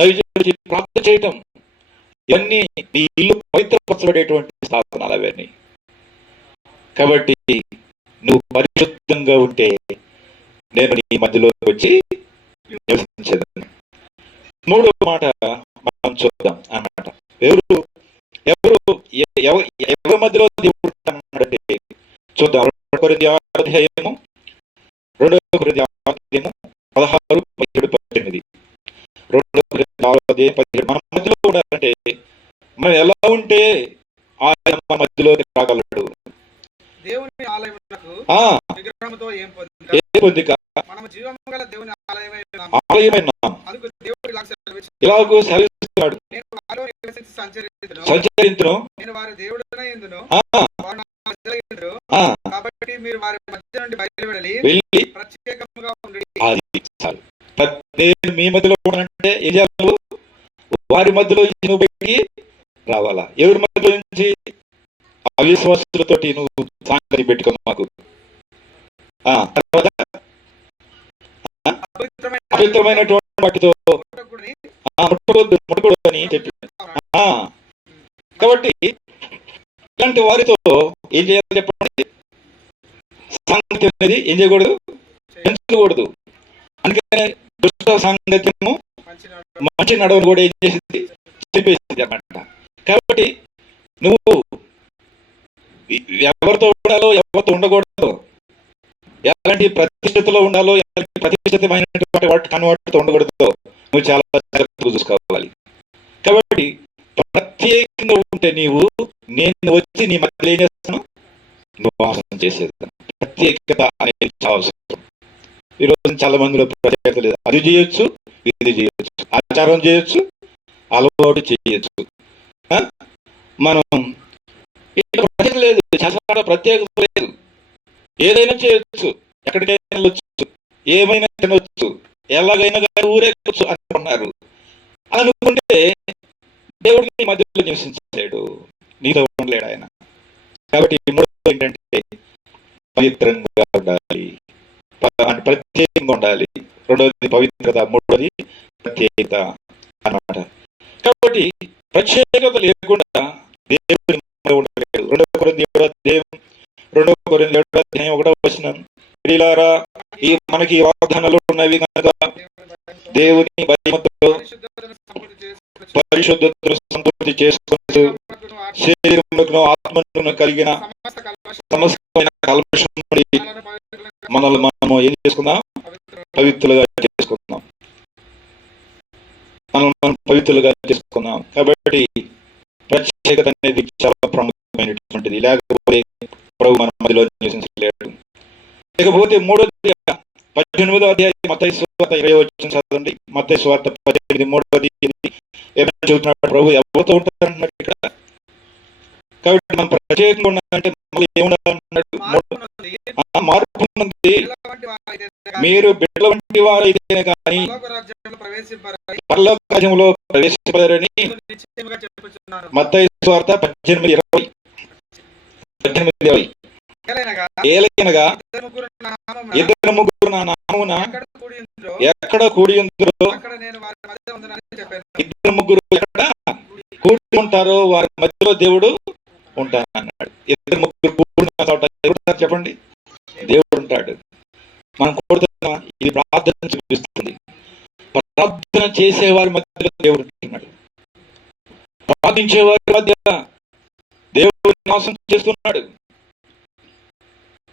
దైవజనుడికి ప్రార్థన చేయటం, ఇవన్నీ నీ ఇల్లు పవిత్రపరచబడేటువంటి సాధనాలు అవన్నీ. కాబట్టి నువ్వు పరిశుద్ధంగా ఉంటే నేను నీ మధ్యలోకి వచ్చి నివసించేదాన్ని. మూడో మాట మనం చూద్దాం అన్నమాట. ఎవరి మధ్యలో దేవుడు అన్నాడంటే చూద్దాం. 2 కొరింథీయుల అధ్యాయము 16, 17, 18. 2 కొరింథీయుల అధ్యాయం 17. మన మధ్యలో ఉండాలంటే మనం ఎలా ఉంటే ఆయన మన మధ్యలోకి రాగలడు. దేవుని ఆలయమునకు విగ్రహముతో ఏం పొందిక మనము జీవము గల దేవుని ఆలయమై అందుకు దేవుడు ఇలాగూ సెలవిస్తున్నాడు. నేను వారిలో నివసించి సంచరించును, నేను వారి దేవుడనై యుందును, వారు నా ప్రజలై యుందురు. కాబట్టి మీరు వారి మధ్య నుండి బయలువెళ్ళి ప్రత్యేకముగా ఉండండి. నేను మీ మధ్యలో ఉండాలంటే ఏం చేయాలి? వారి మధ్యలో నుంచి నువ్వు బయటికి రావాలా? ఎవరి మధ్యలో నుంచి? అవిశ్వాసులతోటి నువ్వు సాంగతి పెట్టుకో మాకు. తర్వాత అపవిత్రమైనటువంటి వాటితో ముట్టకూడదు అని చెప్పి. కాబట్టి ఇలాంటి వారితో ఏం చేయాలి చెప్పండి? సాంగత్యం అనేది ఏం చేయకూడదు, పెంచకూడదు. అందుకనే దుష్ట సాంగత్యము మంచి నడవను కూడా ఏం చేసింది? చెప్పేసింది అన్నమాట. కాబట్టి నువ్వు ఎవరితో ఉండాలో ఎవరితో ఉండకూడదు, ఎలాంటి ప్రతిష్టతలో ఉండాలో ఎలాంటి ప్రతిష్ఠితమైనటువంటి వాటితో ఉండకూడదు, నువ్వు చాలా జాగ్రత్తగా చూసుకోవాలి. కాబట్టి ప్రత్యేకంగా ఉంటే నేను వచ్చి నీ మధ్యలో ఏం చేస్తాను? నువ్వు మోసం చేసేది. ప్రత్యేకత అనేది చాలా అవసరం. ఈరోజు చాలా మందిలో ప్రత్యేకత లేదు. అది చేయొచ్చు, ఇది చేయొచ్చు, ఆచారం చేయొచ్చు, అలవాటు చేయొచ్చు. మనం ప్రత్యేకత లేదు, చాలా ప్రత్యేకత లేదు. ఏదైనా చేయొచ్చు, ఎక్కడికైనా వెళ్ళొచ్చు, ఏమైనా తినొచ్చు, ఎలాగైనా ఊరేగొచ్చు అనుకున్నారు. అనుకుంటే దేవుడు నీ మధ్యలో నివసించాడు, నీతో ఉండలేడు ఆయన. కాబట్టి మూడోది ఏంటంటే పవిత్రంగా ఉండాలి, ప్రత్యేకంగా ఉండాలి. రెండవది పవిత్రత, మూడవది ప్రత్యేకత అన్నమాట. కాబట్టి ప్రత్యేకత లేకుండా దేవుని ఉండలేదు. 2 కొరింథీయుల అధ్యాయం 1 ప్రియులారా, మనకి వాగ్దానాలు ఉన్నవి కనుక దేవుని భయముతో పరిశుద్ధతను సంపూర్తి చేసుకుంటూ శరీరమును ఆత్మను కలిగిన సమస్తమైన కల్మషం నుండి మనము ఏం చేసుకుందాం? పవిత్రులుగా చేసుకుందాం. మనం పవిత్రులుగా చేసుకుందాం. కాబట్టి ప్రత్యేకత అనేది చాలా ప్రాముఖ్యమైనటువంటిది. లేకపోతే ప్రభు మన మధ్యలో నివసించలేడు. లేకపోతే 3వ 18వ అధ్యాయం మత్తయి సువార్త 20 చదవండి. మత్తయి సువార్త 18:3 ఏమైనా చెబుతున్నాడు? ప్రభు ఎవరితో ఉంటారంటున్నాడు ఇక్కడ. కాబట్టి మనం ప్రత్యేకంగా ఉండాలంటే మళ్ళీ ఏముండాలన్నాడు? మార్పు ఉంది. మీరు బిడ్డల వంటి వారైతేనే కానీ పరలోక రాజ్యంలో ప్రవేశింపరని మత్తయి సువార్త 18:20. ఏలైనగా 2-3 నా నామమున ఎక్కడ కూడి ఉందరో, 2-3 ఎక్కడ కూడి ఉంటారో వారి మధ్యలో దేవుడు ఉంటానన్నాడు. 2-3 కూడిన చోట ఎవరు చెప్పండి? దేవుడు ఉంటాడు. మనం కోరుతున్నా, ఇది ప్రార్థన చూపిస్తుంది. ప్రార్థన చేసేవారి మధ్యలో దేవుడు ఉంటున్నాడు. ప్రార్థించేవారి మధ్య దేవుడు నివాసం చేస్తున్నాడు.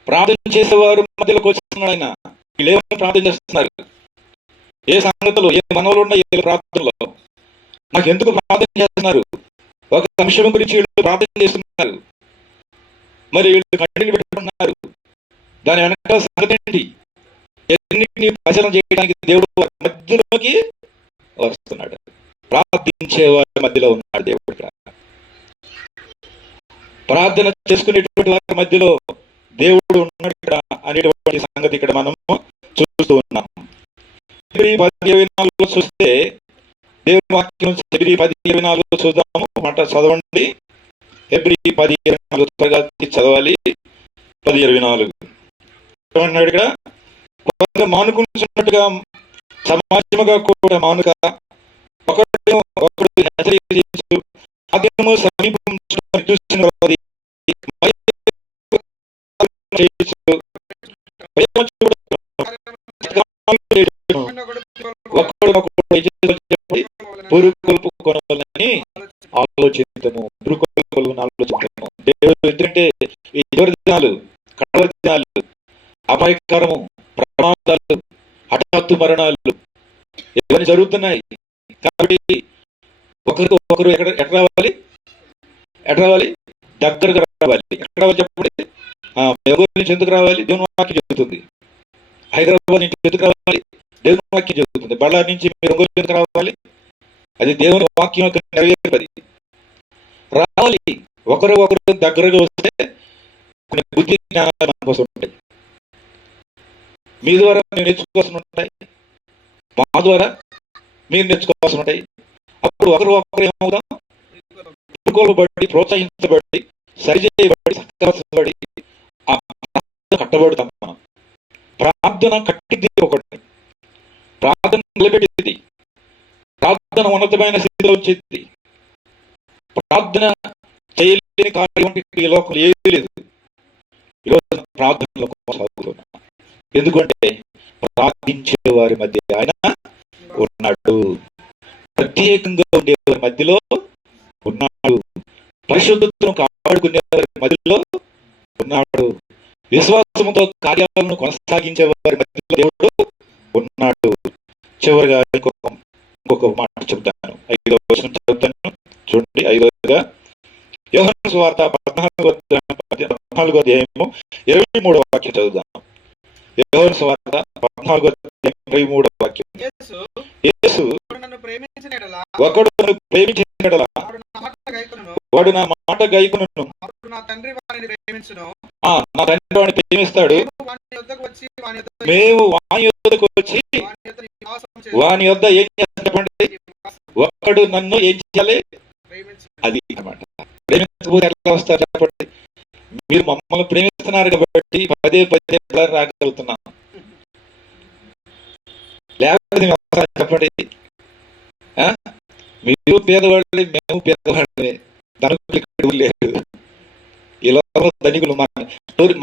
ప్రార్థన చేసేవారు మధ్యలోకి వస్తున్నాడు ఆయన. వీళ్ళు ఏమైనా ప్రార్థన చేస్తున్నారు? ఏ సంగతులు, ఏ మనవులు ఉన్నాయి ఏ ప్రార్థనలో? నాకు ఎందుకు ప్రార్థన చేస్తున్నారు? ఒక అంశం గురించి వీళ్ళు ప్రార్థన చేస్తున్నారు. మరి వీళ్ళు కన్నీళ్ళు పెట్టుకుంటున్నారు. దాని వెనక సంగతి ఏంటి? ఎన్నింటినీ పరిశీలన చేయడానికి దేవుడు మధ్యలోకి వస్తున్నాడు. ప్రార్థించే వారి మధ్యలో ఉన్నాడు దేవుడు. ప్రార్థన చేసుకునేటువంటి వారి మధ్యలో దేవుడు ఉన్నాడు ఇక్కడ అనేటువంటి సంగతి ఇక్కడ మనము చూస్తూ ఉన్నాం. ఫిబ్రవరి 10:24 చూస్తే దేవుని వాక్యం ఫిబ్రవరి 10:24 చూద్దాము. మాట చదవండి. ఫిబ్రవరి 10:24 త్వరగా చదవాలి. 10:24 ఏమన్నాడు ఇక్కడ? కొంత మానుకుంటున్నట్టుగా సమాజముగా కూడా మానుక ఒకడు హెచ్చరించు ఆజ్ఞము సమీపం చూసిన పురుకొల్పు కొనవాలని ఆలోచించము. పురుకొల్పు ఆలోచించము. దేవుడు ఎందుకంటే ఈ చివరి దినాలు, కడవరి దినాలు, అపాయకరము, ప్రమాదాలు, హఠాత్తు మరణాలు ఇవన్నీ జరుగుతున్నాయి. కాబట్టి ఒకరికి ఒకరు ఎక్కడ రావాలి? దగ్గరకు రావాలి. ఎక్కడ రావాలి చెప్పండి? ఎవరి నుంచి ఎందుకు రావాలి? దేవుని వాక్యం చెబుతుంది. హైదరాబాద్ నుంచి ఎందుకు రావాలి? దేవుని వాక్యం చెబుతుంది. బళ్ళారి నుంచి మీరు ఒంగోలు ఎందుకు రావాలి? అది దేవుని వాక్యం యొక్క నెరవేర్పది. రావాలి. ఒకరు దగ్గరగా వస్తే కొన్ని బుద్ధి జ్ఞానాలు మన కోసం ఉంటాయి. మీ ద్వారా మేము నేర్చుకోవాల్సి ఉంటాయి, మా ద్వారా మీరు నేర్చుకోవాల్సి ఉంటాయి. అప్పుడు ఒకరు ఏమవుతాం? ఎన్నుకోబడి, ప్రోత్సహించబడి, సరిచేయబడి, సత్కరించబడి ఆ కట్టబడతాం. మనం ప్రార్థన కట్టింది ఒకటి, ప్రార్థన నిలబెట్టింది, ప్రార్థన ఉన్నతమైన స్థితిలో ఉంచింది. ప్రార్థన చేయలేని కార్యం ఈ లోకంలో ఏమీ లేదు. ఈరోజు ప్రార్థనలో కొనసాగుతున్నాం. ఎందుకంటే ప్రార్థించే వారి మధ్య ఆయన ఉన్నాడు. ప్రత్యేకంగా ఉండే వారి మధ్యలో ఉన్నాడు. పరిశుద్ధతను కాపాడుకునే వారి మధ్యలో ఉన్నాడు. విశ్వాసంతో కార్యాలను కొనసాగించే వారి మధ్యలో దేవుడు ఉన్నాడు. చివరిగా ఇంకొక మాట చెబుతాను. 5వ వచనం చదువుతాను. చూడండి. 5వదిగా యోహాను సువార్త 14వ అధ్యాయము 23వ వాక్యం చదువుదాం. యోహాను సువార్త 14వ అధ్యాయం 23వ వాక్యం. యేసు ఒకడు నన్ను ప్రేమించిన యెడల వాడు నా మాట గైకొనును. నా తండ్రి వాడిని ప్రేమిస్తాడు. మేము వాని యొద్దకు వచ్చి వాని యొద్ద ఏం చేస్తాం చెప్పండి? ఒక్కడు నన్ను ఏం చేయాలి? అది అన్నమాట. ప్రేమించకపోతే ఎట్లా వస్తారు చెప్పండి? మీరు మమ్మల్ని ప్రేమిస్తున్నారు కాబట్టి పదే రాగలుగుతున్నాం. లేకపోతే చెప్పండి. మీరు పేదవాళ్ళే, మేము పేదవాళ్ళే, ధనికులు లేదు. ఇలా ధనికులు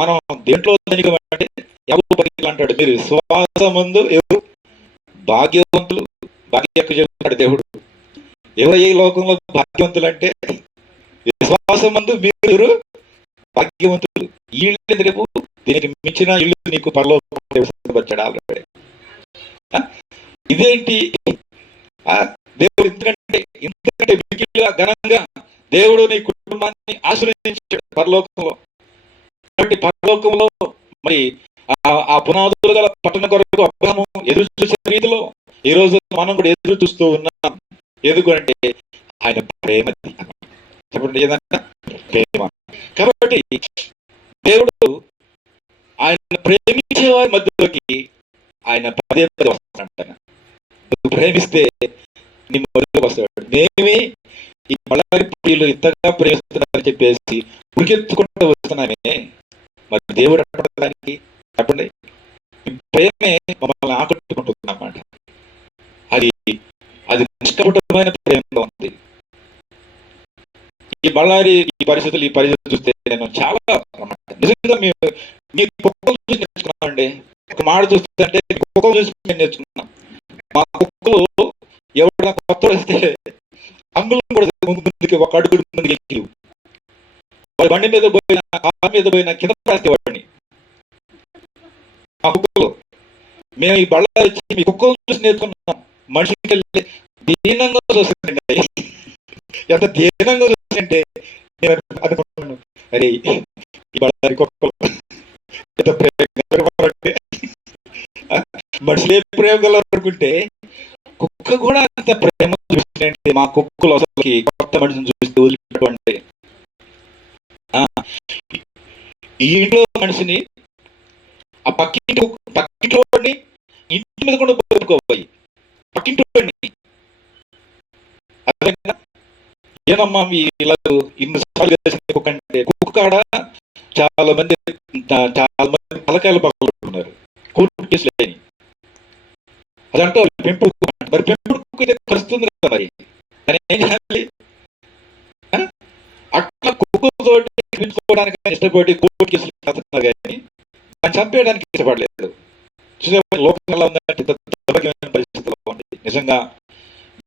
మనం దేంట్లో ధనికం అంటే ఎవరు అంటాడు. మీరు విశ్వాసమందు ఎవరు భాగ్యవంతులు? భాగ్యకు చెబుతున్నాడు దేవుడు. ఎవరు ఈ లోకంలో భాగ్యవంతులు అంటే విశ్వాసమందు మీరు భాగ్యవంతులు. ఇళ్ళు రేపు దీనికి మించిన ఇల్లు నీకు పరలోకం ఆల్రెడీ. ఇదేంటి దేవుడు ఇంతకంటే మిగిలిగా ఘనంగా దేవుడు నీ కుటుంబాన్ని ఆశీర్వదించాడు పరలోకంలో. కాబట్టి పరలోకంలో మరి ఆ పునాదులు గల పట్టణ కొరకు అబ్రహాము ఎదురు చూసే రీతిలో ఈ రోజు మనం కూడా ఎదురు చూస్తూ ఉన్నాం. ఎందుకంటే ఆయన ప్రేమ. చెప్పండి ఏదన్నా ప్రేమ. కాబట్టి దేవుడు ఆయన ప్రేమించే వారి మధ్యలోకి ఆయన పదే వస్తాడంట. నువ్వు ప్రేమిస్తే నీ మధ్యలోకి వస్తాడు. మేమే ఈ బళ్ళారి ప్రియులు ఇంతగా ప్రేమిస్తున్నారని చెప్పేసి ఉరికెత్తుకుంటూ వస్తున్నామే. మరి దేవుడు అంటానికి చెప్పండి, ప్రేమే మమ్మల్ని ఆకట్టుకుంటుంది అన్నమాట. అది నిష్కపటమైన ప్రేమగా ఉంది. ఈ బళ్ళారి ఈ పరిస్థితులు చూస్తే నేను చాలా నిజంగా మీ కుక్కలు చూసి నేర్చుకున్నామండి. ఒక మాట చూస్తుంటే కుక్కలు చూసి మేము నేర్చుకున్నాం. మా కుక్కలు ఎవరైనా కొత్త వస్తే అంగుళం కూడా ముందుకి ఒక అడుగు ముందుకు ఎక్కి వాడి బండి మీద పోయిన కాళ్ళ మీద పోయిన కింద పడేస్తే వాడిని. మా కుక్కలు మేము ఈ బళ్ళారి వచ్చి మీ కుక్కలు చూసి నేర్చుకున్నాం. మనిషికి వెళ్ళి దీనంగా చూస్తుండే, ఎంత దీనంగా చూస్తుంటే నేను అనుకుంటున్నాను, అరే ఈ బళ్ళారి కుక్కలు ఎంత ప్రేమ మనుషులే ప్రేమ గల అనుకుంటే కుక్క కూడా అంత ప్రేమ చూస్తుంటే మా కుక్కలు అసలు కొత్త మనిషిని చూస్తే వదిలిపెట్టండి. ఈ ఇంట్లో మనిషిని ఆ పక్కింటి వాడిని ఇంటి మీద కూడా పెట్టుకోవాలి. పక్కింటి వాడిని అర్థమైందా? ఏనమ్మా మీ ఇలా ఇన్నిసార్లు చేసిన కుక్క అంటే, కుక్క కాడ చాలా మంది తలకాయలు పక్కలున్నారు కోర్టు కేసులు లేని. అదంటే పెంపుడు కుక్క. మరి పెంపుడు కుక్క అయితే కలుస్తుంది కదా, మరి దాన్ని ఏం చేయాలి? అట్లా కుక్కతో పెంచుకోవడానికి ఇష్టపడి కోర్టు కేసులు చేస్తున్నారు, కానీ దాన్ని చంపేయడానికి ఇష్టపడలేదు. లోకం ఎలా ఉందంటే దౌర్భాగ్యమైన పరిస్థితుల్లో ఉంది. నిజంగా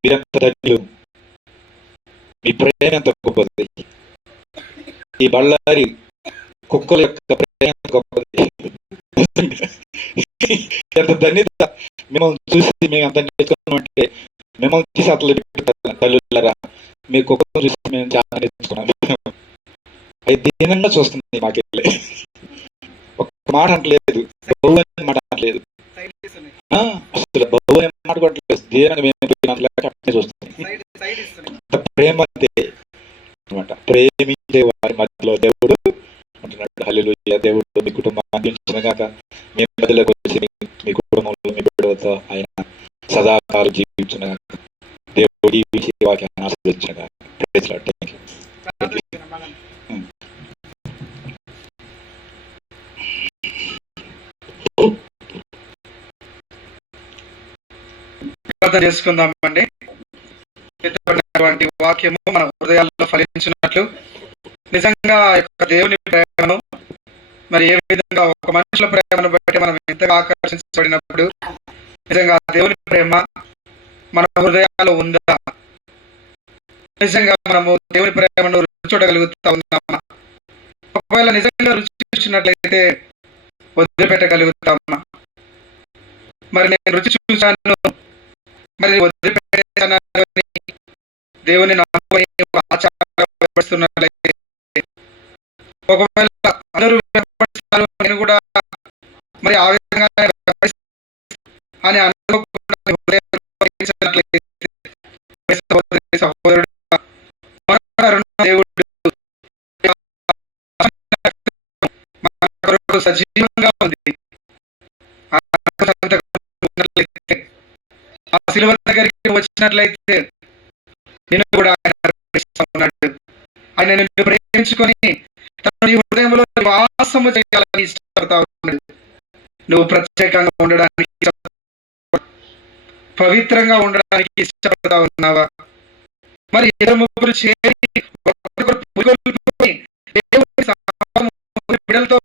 మీరెంత ధన్యులు, మీ ప్రేమ ఎంత గొప్పది. ఈ బళ్ళారి కుక్కల యొక్క ప్రేమ గొప్పది. ఎంత ధన్యత. మిమ్మల్ని చూసి మేము ఎంత నేర్చుకున్నామంటే, మిమ్మల్ని తీసి అతలు తల్లులరా, మీ కుక్కను చూసి మేము చాలా నేర్చుకున్నాం. అది దీనంగా చూస్తుంది మాకెళ్ళి. ఒక మాట అంటలేదు, బహు అని మాట అంటలేదు, అసలు బహు అని మాట్లాడలేదు. దీనంగా మేము అట్నే చూస్తుంది. ప్రేమ అంతే అనమాట. ప్రేమించే వారి మధ్యలో దేవుడు అంటున్నాడు. హల్లెలూయా. దేవుడు మీ కుటుంబాన్ని దీవించును గాక. మీ మధ్యలోకి వచ్చి మీ కుటుంబంలో మీ బిడ్డలతో ఆయన సదాకాలం జీవించును గాక. దేవుడు ఈ వాక్యాన్ని ఆశీర్వదించును గాక. Praise Lord. థాంక్యూ. ప్రార్థన చేసుకుందామండి. వాక్యము మన హృదయాల్లో ఫలించినట్లు నిజంగా యొక్క దేవుని ప్రేమను, మరి ఏ విధంగా ఒక మనుషుల ప్రేమను బట్టి మనం ఎంతగా ఆకర్షించబడినప్పుడు నిజంగా దేవుని ప్రేమ మన హృదయాల్లో ఉందా? నిజంగా మనము దేవుని ప్రేమను రుచి చూడగలుగుతా ఉన్నామా? ఒకవేళ నిజంగా రుచి చూసినట్లయితే వదిలిపెట్టగలుగుతామా? మరి నేను రుచి చూశాను, మరి వదిలిపెట్టాను దేవుని నమ్ముకొని ఆచారపడుతున్నట్లయితే, ఒకవేళ అందరూ వెంబడిస్తారు నేను కూడా మరి ఆ విధంగా అని అనుకోకుండా సహోదరుడు దేవుడు సజీవంగా ఉంది. ఆ సిలువ దగ్గరికి వచ్చినట్లయితే నిన్ను కూడా ఆయన నిన్ను ప్రేమించుకొని తన హృదయంలో నివాసము చేయాలని ఇష్టపడతా ఉన్నాడు. నువ్వు ప్రత్యేకంగా ఉండడానికి, పవిత్రంగా ఉండడానికి ఇష్టపడతా ఉన్నావా? మరి ఇద్దరు ముగ్గురు చేరి బిడ్డలతో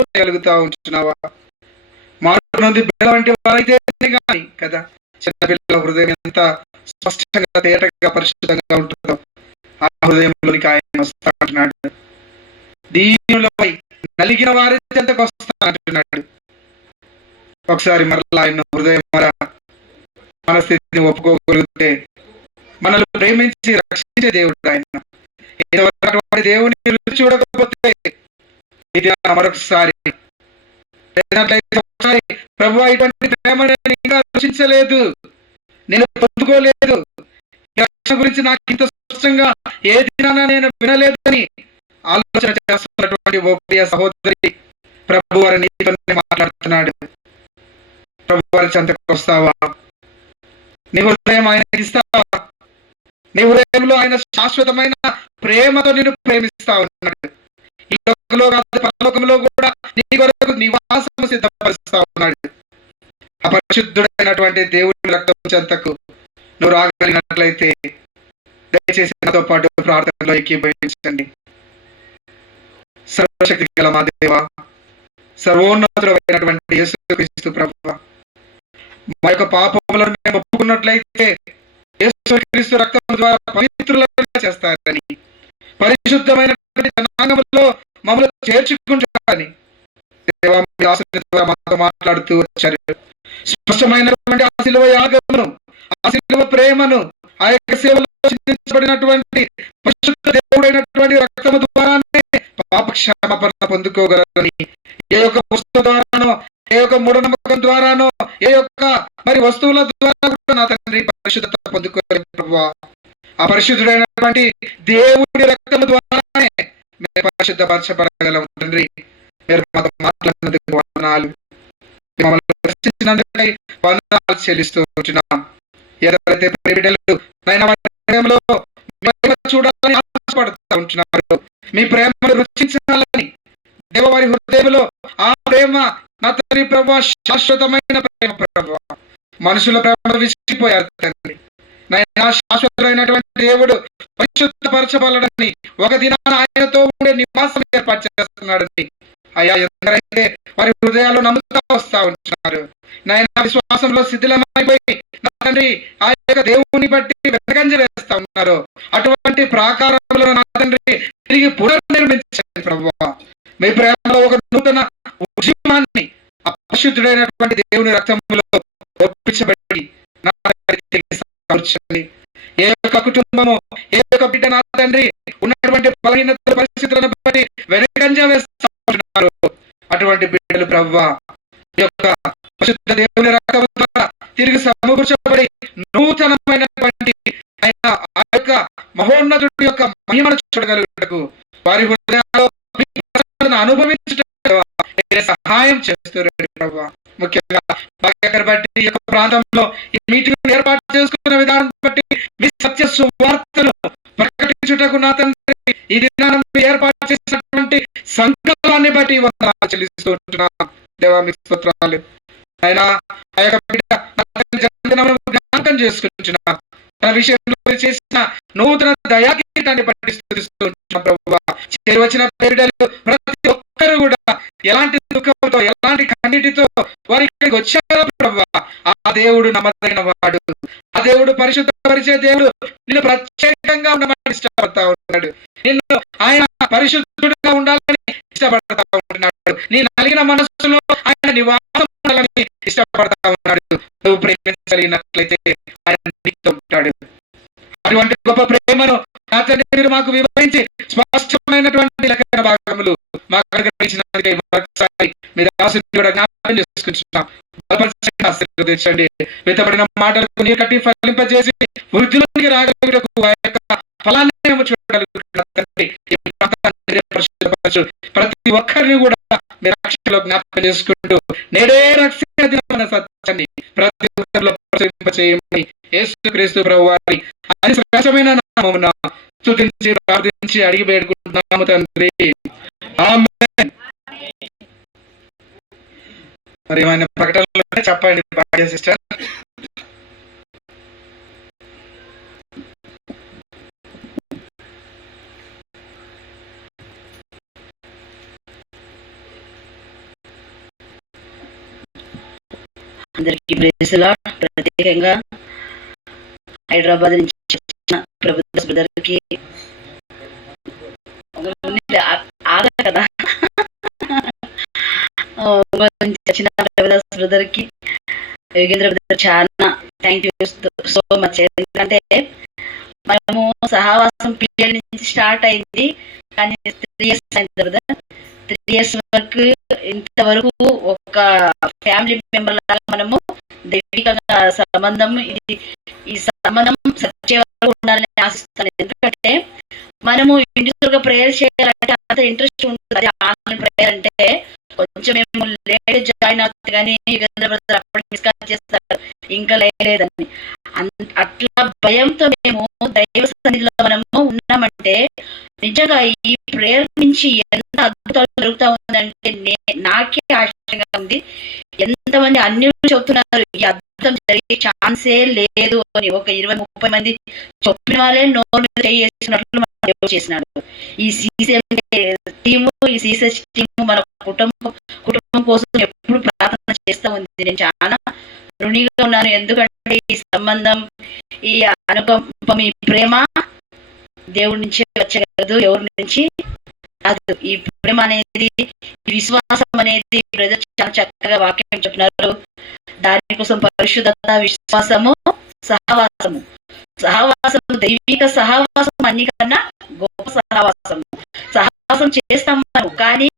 చేయగలుగుతా ఉంటున్నావా? మార్పు నుండి బిడ్డల వంటి వారైతే కానీ కదా, చిన్నపిల్లల హృదయం ఎంత స్పష్టంగా తేటగా పరిశుద్ధంగా ఉంటుందో ఆ హృదయంలోనికి ఆయన వస్తా అంటున్నాడు. దీనిలోపై నలిగిన వారి చెంతకు వస్తా అంటున్నాడు. ఒకసారి మరలా ఆయన హృదయం మన స్థితిని ఒప్పుకోగలిగితే మనల్ని ప్రేమించి రక్షించే దేవుడు ఆయన. ఇంతవరకు దేవుని రుచి చూడకపోతే ఇది మరొకసారి ప్రభు ఇటువంటి ప్రేమ నేను ఇంకా రుచించలేదు, నేను పొందుకోలేదు, రక్షణ గురించి నాకు ఇంత స్పష్టంగా ఏ దినాన నేను వినలేదని ఆలోచన చేస్తున్నటువంటి ఓ ప్రియ సహోదరి, ప్రభు వారి నీతో మాట్లాడుతున్నాడు. ప్రభు వారి చెంతకు వస్తావా? నీ హృదయం ఆయనకి ఇస్తావా? నీ హృదయంలో ఆయన శాశ్వతమైన ప్రేమతో నిన్ను ప్రేమిస్తా ఉన్నాడు. ఈ లోకంలో కాదు, పరలోకంలో కూడా నీ కొరకు నివాసం సిద్ధపరుస్తా ఉన్నాడు. అపరిశుద్ధుడైనటువంటి దేవుని రక్తం చెంతకు నువ్వు రాగలిగినట్లయితే దయచేసి నాతో పాటు ప్రార్థనలో ఏకీభవించండి. సర్వశక్తి గల మా దేవ, సర్వోన్నతుడైనటువంటి యేసుక్రీస్తు ప్రభువా, మా యొక్క పాపములను మేము ఒప్పుకున్నట్లయితే యేసుక్రీస్తు రక్తం ద్వారా పవిత్రులుగా చేస్తారని, పరిశుద్ధమైనటువంటి జనాంగంలో మమ్మల్ని చేర్చుకుంటారని మాతో మాట్లాడుతూ వచ్చారు. స్పష్టమైనటువంటి ఆ శిలువ యాగమును, ఆ శిలువ ప్రేమను, ఆ యొక్క సేవలో చిందించబడినటువంటి పరిశుద్ధ దేవుడైనటువంటి రక్తము ద్వారానే పాప క్షమాపణ పొందుకోగలరని, ఏ యొక్క వస్తువు ద్వారానో, ఏ యొక్క మూఢనమ్మకం ద్వారానో, ఏ యొక్క మరి వస్తువుల ద్వారా కూడా నా తండ్రి పరిశుద్ధత పొందుకోలేదు ప్రభువా. ఆ పరిశుద్ధుడైనటువంటి దేవుడి రక్తము ద్వారానే మేము పరిశుద్ధపరచబడగలం తండ్రి. మీరు మాతో మాట్లాడినందుకు వందనాలు, మమ్మల్ని దర్శించినందుకై వందనాలు చెల్లిస్తూ ఉంటున్నాం. ఎవరైతే బిడ్డలు నాయన వారి ప్రేమలో మీ ప్రేమ చూడాలని ఆశపడుతూ ఉంటున్నారు, మీ ప్రేమను రుచించాలని దేవ వారి హృదయంలో ఆ ప్రేమ నా తండ్రి ప్రభువా శాశ్వతమైన ప్రేమ ప్రభువా. మనుషుల ప్రేమ విసిగిపోయారు తండ్రి. నాయన శాశ్వతమైనటువంటి దేవుడు పరిశుద్ధపరచబడాలని ఒక దినాన ఆయనతో ఉండే నివాసం ఏర్పాటు చేస్తున్నాడని అయ్యా ఎందరైతే వారి హృదయాలు నమ్ముతా వస్తా ఉంటున్నారు నాయన, విశ్వాసంలో శిథిలమైపోయి నా తండ్రి ఆ యొక్క దేవుని బట్టి వెనకంజ వేస్తా ఉన్నారు, అటువంటి ప్రాకారంలో నా తండ్రి తిరిగి పునర్నిర్మించండి ప్రభువా. మీ ప్రేమలో ఒక నూతన ఉద్యమాన్ని అపరిశుద్ధుడైనటువంటి దేవుని రక్తంలో ఒప్పించబడి నా తండ్రి ఏ యొక్క కుటుంబము, ఏ యొక్క బిడ్డ నా తండ్రి ఉన్నటువంటి బలహీనత పరిస్థితులను బట్టి వెనకంజ వేస్తా ఉంటున్నారు, అటువంటి బిడ్డలు ప్రభువా ఈ యొక్క పరిశుద్ధ దేవుని రక్తం ద్వారా తిరిగి సమకూర్చబడి నూతనమైనటువంటి ఆయన ఆ యొక్క మహోన్నతుడి యొక్క మహిమను చూడగలుగుటకు వారి హృదయాల్లో అనుభవించడం సహాయం చేస్తున్నారు ప్రభావ. ముఖ్యంగా భాగ్యకర బట్టి ఈ యొక్క ప్రాంతంలో ఈ మీటింగ్ ఏర్పాటు చేసుకున్న విధానం బట్టి మీ సత్య సువార్తను ప్రకటించుటకు నా తండ్రి ఈ దినాన్ని ఏర్పాటు చేసినటువంటి సంకల్పాన్ని బట్టి వందనాలు చెల్లిస్తూ ఉంటున్నాం దేవా. మీ స్తోత్రాలు ఆయన ఆ యొక్క బిడ్డ జ్ఞాపకం చేసుకుంటున్నా, తన విషయంలో చేసిన నూతన దయాకీటాన్ని బట్టి స్తుతిస్తూ ఉంటున్నాం ప్రభువా. చేరువచ్చిన బిడ్డలు ప్రతి ఒక్కరు కూడా ఎలాంటి దుఃఖంతో ఎలాంటి కన్నీటితో వారి ఇక్కడికి వచ్చారో ప్రభువా, ఆ దేవుడు నమ్మదగిన వాడు, ఆ దేవుడు పరిశుద్ధపరిచే దేవుడు. నిన్ను ప్రత్యేకంగా ఉండమని ఇష్టపడతా ఉన్నాడు, నిన్ను ఆయన పరిశుద్ధుడుగా ఉండాలని ఇష్టపడతా ఉంటున్నాడు, నీ నలిగిన మనస్సులో ఆయన నివాసం ఉండాలని ఇష్టపడతా ఉన్నాడు. నువ్వు ప్రేమించగలిగినట్లయితే ఆయన నీతో ఉంటాడు. అటువంటి గొప్ప ప్రేమను నా తండ్రి మీరు మాకు వివరించి స్పష్టమైనటువంటి లక్షణ భాగములు మాకు అనుగ్రహించినందుకే మరొకసారి మీ దాసుని కూడా జ్ఞాపకం చేసుకుంటున్నాం. బలపరచండి, ఆశీర్వదించండి. వెతబడిన మాటలకు నీరు కట్టి ఫలింపజేసి వృద్ధిలోకి రాగలుగుటకు ఆ యొక్క ఫలాన్ని మేము చూడగలుగుతున్నాం తండ్రి. ప్రతి ఒక్కరిని కూడా మీ రక్షణలో జ్ఞాపకం చేసుకుంటూ నేడే రక్షణ దినమైన సత్యాన్ని ప్రతి ఒక్కరిలో ప్రసరింపచేయమని యేసుక్రీస్తు ప్రభువారి అతి శ్రేష్టమైన నామమున స్తుతించి ప్రార్థించి అడిగి వేడుకుంటున్నాము తండ్రి, ఆమేన్. మరి ఏమైనా ప్రకటనలు చెప్పండి భాగ్య సిస్టర్. అందరికీ ప్రైజ్ లార్డ్. ప్రత్యేకంగా హైదరాబాద్ నుంచి వచ్చిన ప్రభుదాస్ బ్రదర్కి ఆగదు కదా, వచ్చిన ప్రభుదాస్ బ్రదర్కి యోగేంద్ర బ్రదర్ చాలా థ్యాంక్ యూ సో మచ్. ఎందుకంటే మనము సహవాసం పిల్లల నుంచి స్టార్ట్ అయింది, కానీ 3 years అయింది బ్రదర్. 3 years వరకు ఇంతవరకు ఒక ఫ్యామిలీ మెంబర్ లాగా మనము దైవికంగా సంబంధం, ఈ సంబంధం సత్య వరకు ఉండాలని ఆశిస్తాను. ఎందుకంటే మనము ఇండివిజువల్ గా ప్రేయర్ చేయాలంటే అంత ఇంట్రెస్ట్ ఉంటుంది. ఆన్లైన్ ప్రేయర్ అంటే కొంచెం మేము లేట్ జాయిన్ అవుతుంది, కానీ అప్పుడు మిస్కాల్ చేస్తారు ఇంకా లేదని. అట్లా భయంతో మేము దైవ సన్నిధిలో మనము ఉన్నామంటే నిజంగా ఈ ప్రేయర్ నుంచి ఎంత అద్భుతాలు జరుగుతా ఉందంటే నాకే ఆశ్చర్యంగా ఉంది. ఎంతమంది అన్యులు చెబుతున్నారు ఈ అద్భుతం జరిగే ఛాన్సే లేదు అని. ఒక 20-30 మంది చెప్పిన వాళ్ళే నోరు మీద చేసినట్లు మనం చేసినాడు. ఈ టీము, ఈ సిసిహెచ్ టీము మన కుటుంబం కోసం ఎప్పుడు ప్రార్థన చేస్తూ ఉంది. నేను చాలా రుణిగా ఉన్నాను. ఎందుకంటే ఈ సంబంధం, ఈ అనుకంపం, ఈ ప్రేమ దేవుడి నుంచి వచ్చగలదు, ఎవరి నుంచి కాదు. ఈ ప్రేమ అనేది, ఈ విశ్వాసం అనేది బ్రదర్ చాలా చక్కగా వాక్యం చెప్పినారు. దానికోసం పరిశుద్ధత, విశ్వాసము, సహవాసము. దైవిక సహవాసం అన్నికన్నా గొప్ప సహవాసము. సహవాసం చేస్తాం మనం, కానీ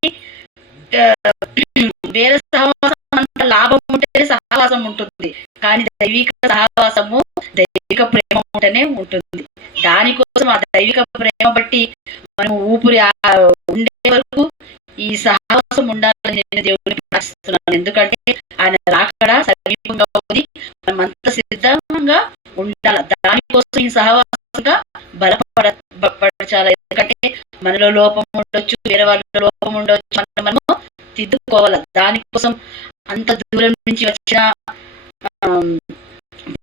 వేరే సహవాసం అంత లాభం ఉంటేనే సహవాసం ఉంటుంది, కానీ దైవిక సహవాసము, దైవిక ప్రేమ ఉంటేనే ఉంటుంది. దానికోసం ఆ దైవిక ప్రేమ బట్టి మనం ఊపిరి ఉండే వరకు ఈ సాహసం ఉండాలని నేను దేవుడిని ప్రార్థిస్తున్నాను. ఎందుకంటే ఆయన రాకడా సమీపంగా ఉంది, మనం అంత సిద్ధంగా ఉండాలి. దానికోసం ఈ సహవాసంగా బలపడచాలి. ఎందుకంటే మనలో లోపం ఉండొచ్చు, వేరే వాళ్ళ లోపం ఉండొచ్చు, మనము తిద్దుకోవాలి. దానికోసం అంత దూరం నుంచి వచ్చిన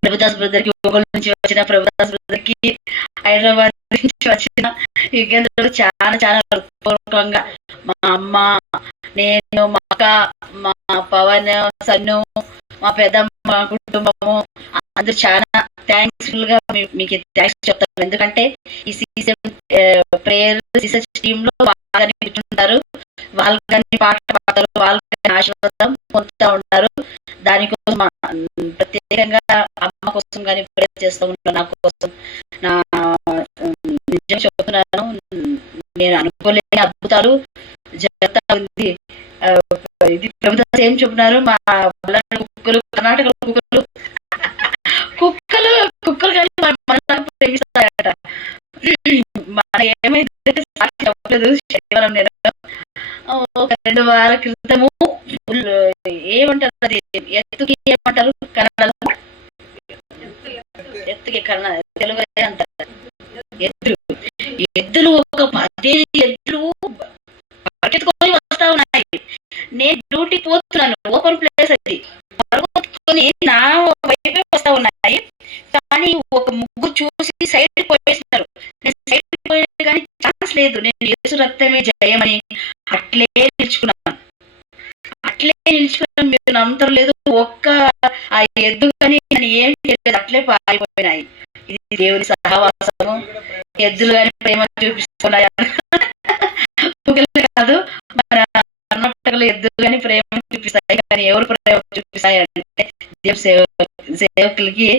ప్రభుదాస్ బ్రదర్ కి, ఒంగోలు నుంచి వచ్చిన ప్రభుదాస్ బ్రదర్ కి, హైదరాబాద్ నుంచి వచ్చిన యుగేంద్రుడు చాలా చాలా హృత్పూర్వకంగా మా అమ్మ, నేను, మా అక్క, మా పవన్, సన్ను, మా పెద్దమ్మ కుటుంబము అందరూ చాలా థ్యాంక్స్ఫుల్ గా మీకు థ్యాంక్స్ చెప్తాను. ఎందుకంటే ఈ సీసీఎం ప్రేయర్ రీసెర్చ్ టీమ్ లో వాళ్ళని కూర్చుంటారు, వాళ్ళని పాట పాడతారు, వాళ్ళని ఆశీర్వాదం పొందుతూ ఉంటారు. దానికోసం ప్రత్యేకంగా అమ్మ కోసం కానీ ప్రేయర్ చేస్తూ ఉంటాను. నా కోసం నా నిజం చెప్తున్నాను, నేను అనుకోలేని అద్భుతాలు జరుగుతా ఉంది. ఇది ప్రభుత్వం ఏం చెప్తున్నారు, మా కుక్కలు, కర్ణాటక కుక్కలు కుక్కలు కుక్కలు కానీ మన ప్రేమిస్తాయట. మన ఏమైతే సాక్షి చెప్పలేదు. శనివారం నేను ఒక 2 వారాల క్రితము ఏమంటారు అది ఎత్తుకి ఏమంటారు కన్నడలో, ఎత్తుకి కన్నడ తెలుగు అంటారు ఎద్దులు ఒక 10 ఎద్దులు పరిగెత్తుకొని వస్తా ఉన్నాయి. నేను డ్యూటీ పోతున్నాను, ఓపెన్ ప్లేస్ అది, పరిగెత్తుకొని నా వైపే వస్తా ఉన్నాయి. కానీ ఒక ముగ్గురు చూసి సైడ్ పోయేసినారు. నేను సైడ్ పోయే కానీ ఛాన్స్ లేదు. నేను యేసు రక్తమే జయమని అట్లే నిల్చుకున్నాను. మీరు నమ్మటం లేదు. ఒక్క ఆ ఎద్దు కానీ నేను ఏం చేయలేదు, అట్లే పారిపోయినాయి. ఇది దేవుని సహవాసము. ఎద్దులు కానీ ప్రేమ చూపిస్తున్నాయి కాదు, మన కర్ణాటకలో ఎద్దులు కానీ ప్రేమ చూపిస్తాయి. కానీ ఎవరు ప్రేమ చూపిస్తాయి అంటే దేవుని సేవకులకి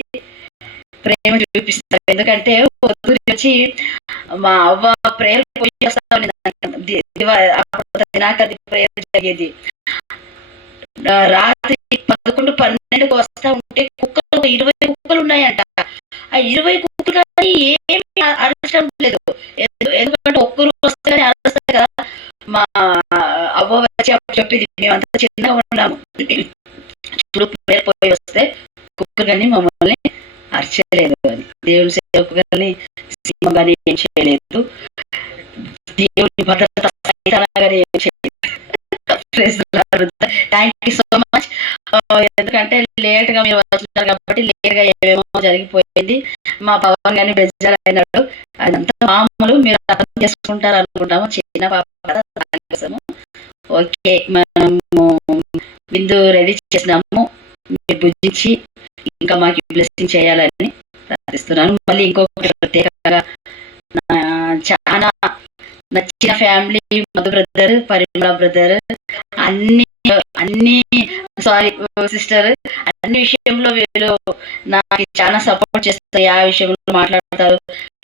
ప్రేమ చూపిస్తారు. ఎందుకంటే వచ్చి మా అవ్వ ప్రేయర్ పోయి వస్తా దినాకది ప్రేయర్ జరిగేది. రాత్రి 11-12 వస్తా ఉంటే కుక్కలు 20 కుక్కలు ఉన్నాయంట. ఆ 20 కుక్కలు కానీ ఏమి అరచడం లేదు. ఎందుకంటే ఒక్కరు వస్తే కానీ అరుస్తాయి కదా. మా అవ్వ వచ్చి చెప్పింది, మేమంతా చిన్నగా ఉన్నాము, చూడు ప్రేయర్ పోయి వస్తే కుక్కలు కానీ మమ్మల్ని అరచలేదు అని. దేవుని సేవకు కానీ సీమ కానీ ఏం చేయలేదు, దేవుని భద్రత కానీ ఏం చేయలేదు. Thank you so much. ఎందుకంటే లేట్ గా మీరు వచ్చినారు కాబట్టి లేట్ గా ఏమేమో జరిగిపోయింది. మా పవన్ కానీ బెజ్జార్ అయినాడు, అదంతా మామూలు, మీరు అర్థం చేసుకుంటారు అనుకుంటాము. చిన్న పాప కదా, దానికోసము. ఓకే, మనము బిందు రెడీ చేసినాము, మీరు భుజించి ఇంకా మాకు బ్లెస్సింగ్ చేయాలని ప్రార్థిస్తున్నాను. మళ్ళీ ఇంకొకటి ప్రత్యేకంగా చాలా నచ్చిన ఫ్యామిలీ, మధు బ్రదర్, పరిమళ బ్రదర్, అన్ని సారీ సిస్టర్, అన్ని విషయంలో వీళ్ళు నాకు చాలా సపోర్ట్ చేస్తారు, ఆ విషయంలో మాట్లాడతారు.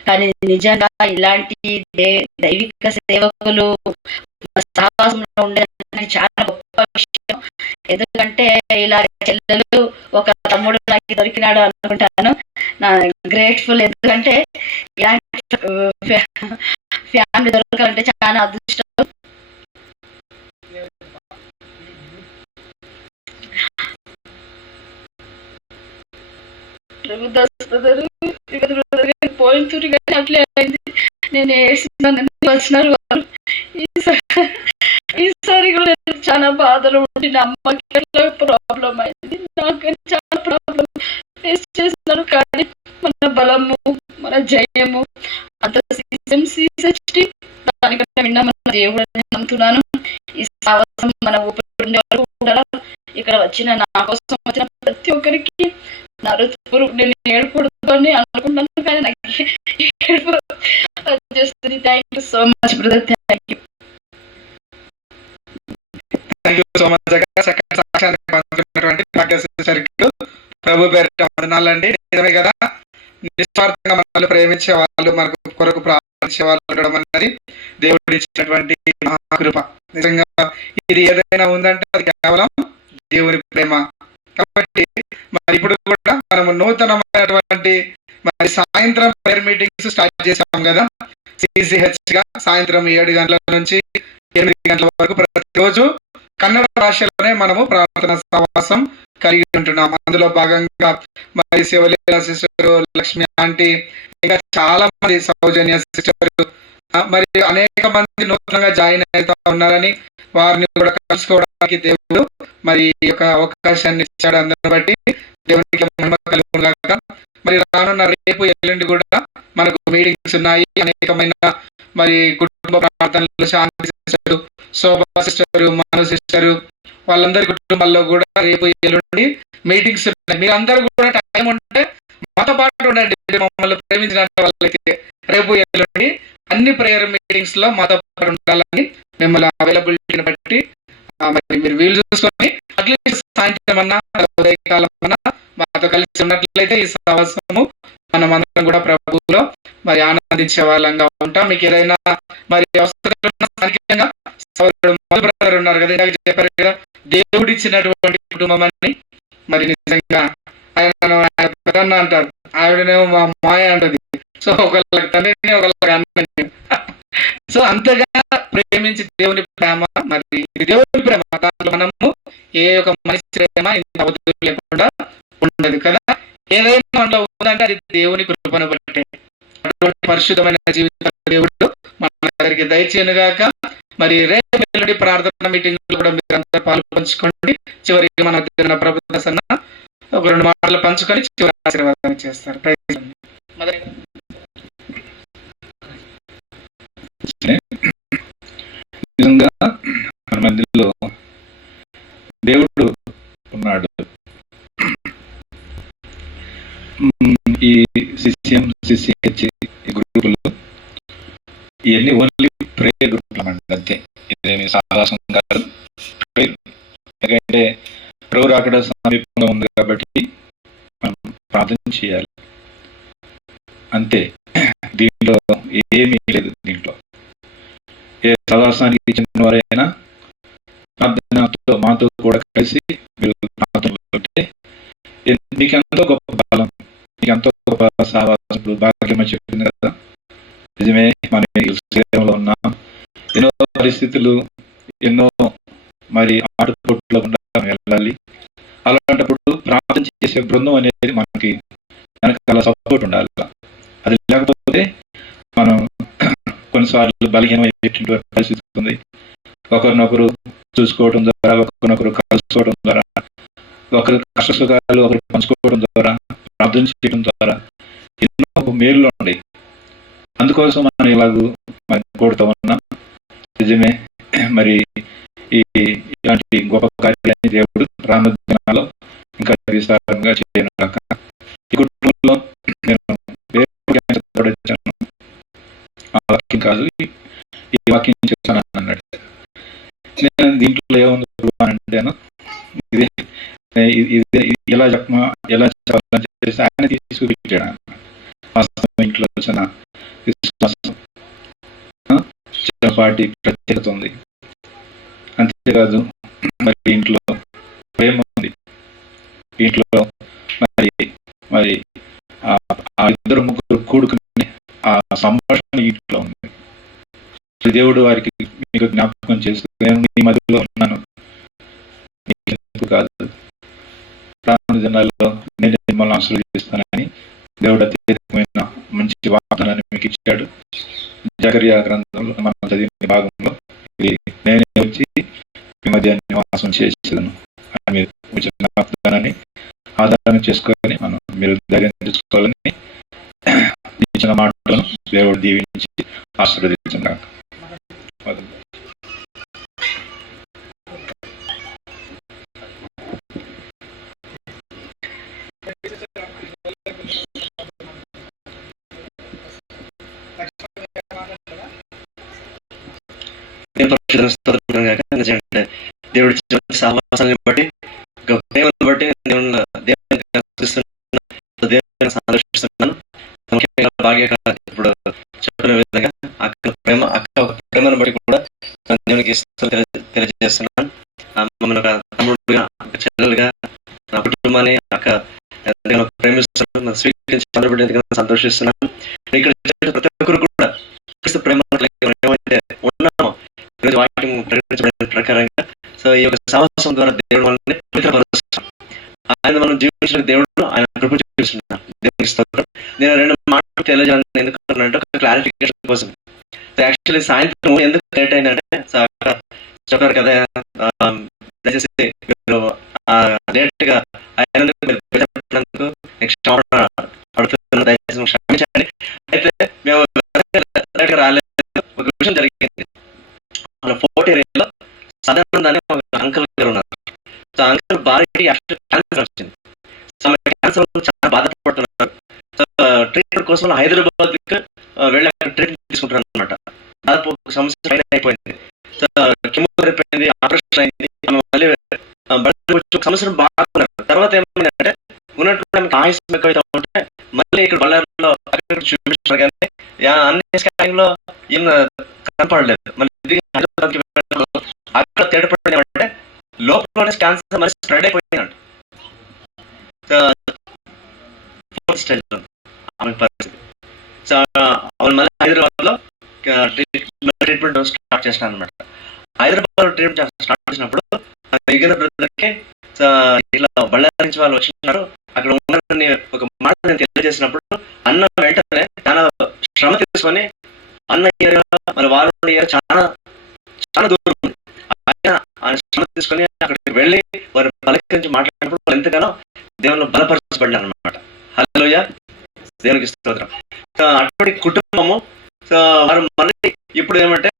కానీ నిజంగా ఇలాంటి దైవిక సేవకులు సహవాసంలో ఉండేది చాలా గొప్ప విషయం. ఎందుకంటే ఇలా చెల్లెలు ఒక తమ్ముడు నాకు దొరికినాడు అనుకుంటాను. నా గ్రేట్ఫుల్. ఎందుకంటే ఇలాంటి ఫ్యామిలీ దొరకాలంటే చాలా అదృష్టం. పోయిన తూరి కానీ అట్లే అయింది. నేను వచ్చినారు ఈసారి కూడా చాలా బాధలు ఉండి, నా అమ్మకి ప్రాబ్లం అయింది, నాకు చాలా ప్రాబ్లం ఫేస్ చేస్తున్నారు. కానీ మన బలము, మన జయము అంత దానికంటే విన్నా మన దేవుడు నమ్ముతున్నాను. ఈ సాహసం మన ఊపిరి ఉండే వరకు ఉండాలి. ఇక్కడ వచ్చిన నా కోసం వచ్చిన ప్రతి ఒక్కరికి నా రుతుపురు నేను ఏడకూడదు అని అనుకుంటాను, కానీ నాకు ఏడుపు వచ్చేస్తుంది. Thank you so much brother. Thank you so much. ప్రభు పేరిట వందనాలండి. నిజమే కదా, నిస్వార్థంగా మనల్ని ప్రేమించే వాళ్ళు, మనకు కొరకు ప్రార్థించే వాళ్ళు ఉండడం అన్నది దేవుడు ఇచ్చినటువంటి మహాకృప. నిజంగా ఇది ఏదైనా ఉందంటే అది కేవలం దేవుని ప్రేమ. కాబట్టి మరి ఇప్పుడు కూడా మనము నూతనమైనటువంటి మరి సాయంత్రం ప్రేయర్ మీటింగ్స్ స్టార్ట్ చేసాం కదా, CCH గా సాయంత్రం 7 గంటల నుంచి 8 గంటల వరకు ప్రతిరోజు కన్నడ భాషలోనే మనము ప్రార్థన సమావేశం కలిగి ఉంటున్నాం. అందులో భాగంగా మరి శివలీల సిస్టర్, లక్ష్మి ఆంటీ, ఇంకా చాలా మంది, సౌజన్య సిస్టర్, మరి అనేక మంది నూతనంగా జాయిన్ అవుతా ఉన్నారని, వారిని కూడా కలుసుకోవడానికి దేవుడు మరి ఈ యొక్క అవకాశాన్ని ఇచ్చాడు. అందరిని బట్టి దేవునికి మహిమ కలుగును గాక. మరి రానున్న రేపు ఎల్లుండి కూడా మనకు మీటింగ్స్ ఉన్నాయి. అనేకమైన మరి కుటుంబ ప్రార్థనలు, శాంతి సిస్టర్, శోభా సిస్టర్, మను సిస్టర్, వాళ్ళందరి కుటుంబాల్లో కూడా రేపు ఎల్లుండి మీటింగ్స్ ఉన్నాయి. మీరందరూ కూడా టైం ఉంటే మాతో పాటు ఉండండి. మమ్మల్ని ప్రేమించిన వాళ్ళకి రేపు ఎల్లుండి అన్ని ప్రేయర్ మీటింగ్స్ లో మాతో పాటు ఉండాలని మిమ్మల్ని అవైలబిలిటీని బట్టి మరి మీరు వీలు చూసుకొని అట్లీస్ట్ సాయంత్రం అన్నా ఉదయకాలం అన్నా మాతో కలిసి ఉన్నట్లయితే ఈ సహవాసము మనం అందరం కూడా ప్రభువులో మరి ఆనందించే వాళ్ళంగా ఉంటాం. మీకు ఏదైనా మరి అవసరాలు స్థానికంగా సోదరుడు మధు బ్రదర్ ఉన్నారు కదా, ఇందాక చెప్పారు కదా, దేవుడిచ్చినటువంటి కుటుంబం అని. మరి నిజంగా ఆయన పెద్దన్న అంటారు, ఆవిడనేమో మా మాయ అంటది. సో ఒకళ్ళకి తండ్రిని, ఒకళ్ళకి అన్నని. సో అంతగా ప్రేమించి దేవుని ప్రేమ, మరి ఇది దేవుని ప్రేమ. దాంట్లో మనము ఏ ఒక మనిషి ప్రేమ ఇంత అవధులు లేకుండా ఉండదు కదా. ఏదైనా మనలో ఉందంటే అది దేవుని కృపను బట్టే. అటువంటి పరిశుద్ధమైన జీవితం దేవుడు మన దగ్గరికి దయచేయను గాక. మరి రేపు ఎల్లుండి ప్రార్థన మీటింగ్ కూడా మీరంతా పాలు పంచుకోండి. చివరికి మన ప్రభు దర్శన ఒక 2 మాటలు పంచుకొని చివరి ఆశీర్వాదం చేస్తారు. నిజంగా మన మధ్యలో దేవుడు ఉన్నాడు. ఈ CCH గ్రూపులు ఇవన్నీ ఓన్లీ ప్రేయర్ గ్రూపులు అన్నమాట, అంతే. ఇదేమి సాహసం కాదు, ప్రేయర్. ఎందుకంటే ప్రభు రాకడ సమీపంగా ఉంది కాబట్టి మనం ప్రార్థన చేయాలి, అంతే. దీంట్లో ఏమీ లేదు. దీంట్లో ఏ సహవాసానికి చెందిన వారైనా ప్రార్థనతో మాతో కూడా కలిసి మీరు ప్రార్థనలో ఉంటే నీకెంతో గొప్ప బలం, నీకెంతో గొప్ప సహవాసం. భాగ్యమ చెప్పింది కదా, నిజమే. మన సేవలో ఉన్న ఎన్నో పరిస్థితులు, ఎన్నో మరి ఆటుపోట్లో వెళ్ళాలి. అలాంటప్పుడు ప్రార్థన చేసే బృందం అనేది మనకి వెనకాల సపోర్ట్ ఉండాలి. అది లేకపోతే మనం కొన్నిసార్లు బలహీనమైనటువంటి పరిస్థితి ఉంది. ఒకరినొకరు చూసుకోవడం ద్వారా, ఒకరినొకరు కలుసుకోవడం ద్వారా, ఒకరి కష్ట సుఖాలు ఒకరు పంచుకోవడం ద్వారా, ప్రార్థన చేయడం ద్వారా ఎన్నో మేలు ఉన్నాయి. అందుకోసం మనం ఇలాగూ మరి కోరుతూ ఉన్నాం. నిజమే. మరి ఇలాంటి గొప్ప కార్యాన్ని దేవుడు రానున్న దినాల్లో ఇంకా విస్తారంగా చేయను కాక. ఈ కుటుంబంలో నేను వచ్చాను, ఆ వాక్యం కాదు, ఈ వాక్యం చెప్తాను అన్నాడు. నేను దీంట్లో ఏముంది అంటేను, ఇది ఎలా చెప్పాలని చెప్పేసి ఆయన తీసి చూపించాడు. వాస్తవం ఇంట్లో వచ్చిన విశ్వాసం చిన్నపాటి ప్రత్యేకత ఉంది. అంతేకాదు మరి ఇంట్లో ప్రేమ ఉంది. ఇంట్లో మరి ఆ 2-3 కూడుకుని ఆ సంభాషణ ఇంట్లో ఉంది. దేవుడు వారికి మీకు జ్ఞాపకం చేస్తూ, నేను నీ మధ్యలో ఉన్నాను, కాదు రానున్న దినాల్లో నేను మిమ్మల్ని ఆశీర్వదిస్తానని దేవుడు అత్యధికమైన మంచి వాగ్దానాన్ని మీకు ఇచ్చాడు. జకరియా గ్రంథంలో మనం చదివిన భాగంలో ఇది నేనే వచ్చి మీ మధ్య నివాసం చేసేదను అని మీరు వచ్చిన వాగ్దానాన్ని ఆధారం చేసుకొని మీరు ధైర్యం తెచ్చుకోవాలని ఇచ్చిన మాటలను దేవుడు దీవించి ఆశీర్వదించుగాక. దేవుడి సహవాసాన్ని బట్టి, ప్రేమను బట్టి దేవుని సందర్శిస్తున్నాను. ముఖ్యంగా భాగ్యకాల ఇప్పుడు చెప్పిన విధంగా అక్క ప్రేమను బట్టి కూడా దేవునికి తెలియజేస్తున్నాను. మమ్మల్ని ఒక తమ్ముడుగా, ఒక చెల్లెలుగా, నా కుటుంబాన్ని అక్క ప్రేమిస్తున్నాను. చంద్రబిడ్డ సంతోషిస్తున్నాను. ఇక్కడ ప్రతి ఒక్కరు కూడా క్రీస్తు ప్రేమ ఏమైతే ఉన్నామో ఈరోజు వాక్యం ప్రకటించబడిన ప్రకారంగా సో ఈ యొక్క సహవాసం ద్వారా దేవుడు మనల్ని పవిత్రపరుస్తాం. ఆయన మనం జీవించిన దేవుడు ఆయన కృప చూపిస్తున్నాం. దేవునికి స్తోత్రం. నేను 2 మాటలు తెలియజేయాలని ఎందుకంటే ఒక క్లారిఫికేషన్ కోసం. యాక్చువల్లీ సాయంత్రం ఎందుకు లేట్ అయిందంటే చెప్పారు కదా, దయచేసి మీరు లేట్ గా అయినందుకు నెక్స్ట్ అడుగుతున్న దయచేసి క్షమించండి. అయితే మేము లేట్ గా రాలేదు. ఒక విషయం జరిగింది. మన ఫోర్ట్ ఏరియాలో సదానంద్ అని ఒక అంకుల్ గారు ఉన్నారు. సో అంకుల్ భార్యకి క్యాన్సర్ వచ్చింది. సో క్యాన్సర్ చాలా బాధపడుతున్నారు. సో ట్రీట్మెంట్ కోసం హైదరాబాద్ వెళ్ళి అక్కడ ట్రీట్మెంట్ తీసుకుంటారు అనమాట. దాదాపు సంవత్సరం అయిపోయింది. సో కెమోథెరపీ అయింది, ఆపరేషన్ అయింది. మళ్ళీ ఒక సంవత్సరం బాగున్నారు. తర్వాత ఏమైందంటే ఉన్నటువంటి ఆమెకు ఆయుష్ ఎక్కువైతే ఉంటే మళ్ళీ ఇక్కడ బళ్ళారిలో అక్కడ చూపించారు. కానీ అన్ని స్కానింగ్ లో ఏం కనపడలేదు. మళ్ళీ హైదరాబాద్కి అక్కడ తేడపడింది ఏమంటే లోపలనే క్యాన్సర్ మరి స్ప్రెడ్ అయిపోయిందంట. ఫోర్త్ స్టేజ్ లో ఆమె పరిస్థితి. సో మళ్ళీ హైదరాబాద్ లో ట్రీట్మెంట్ స్టార్ట్ చేసినాను అనమాట. హైదరాబాద్ లో ట్రీట్మెంట్ స్టార్ట్ చేసినప్పుడు మిగిలిన బ్రదర్కి ఇట్లా బళ్ళారి నుంచి వాళ్ళు వచ్చినారు. అక్కడ ఉన్నారని ఒక మాట నేను తెలియజేసినప్పుడు అన్న వెంటనే చాలా శ్రమ తీసుకొని అన్న ఏరియా మరి వాళ్ళ ఏరియా చాలా చాలా దూరం ఉంది. ఆయన శ్రమ తీసుకొని అక్కడికి వెళ్ళి వారి పలకరించి మాట్లాడినప్పుడు వాళ్ళు ఎంతగానో దేవుని బలపరచబడ్డారు అనమాట. హల్లెలూయా, దేవునికి స్తోత్రం. అటువంటి కుటుంబము వారు మళ్ళీ ఇప్పుడు ఏమంటే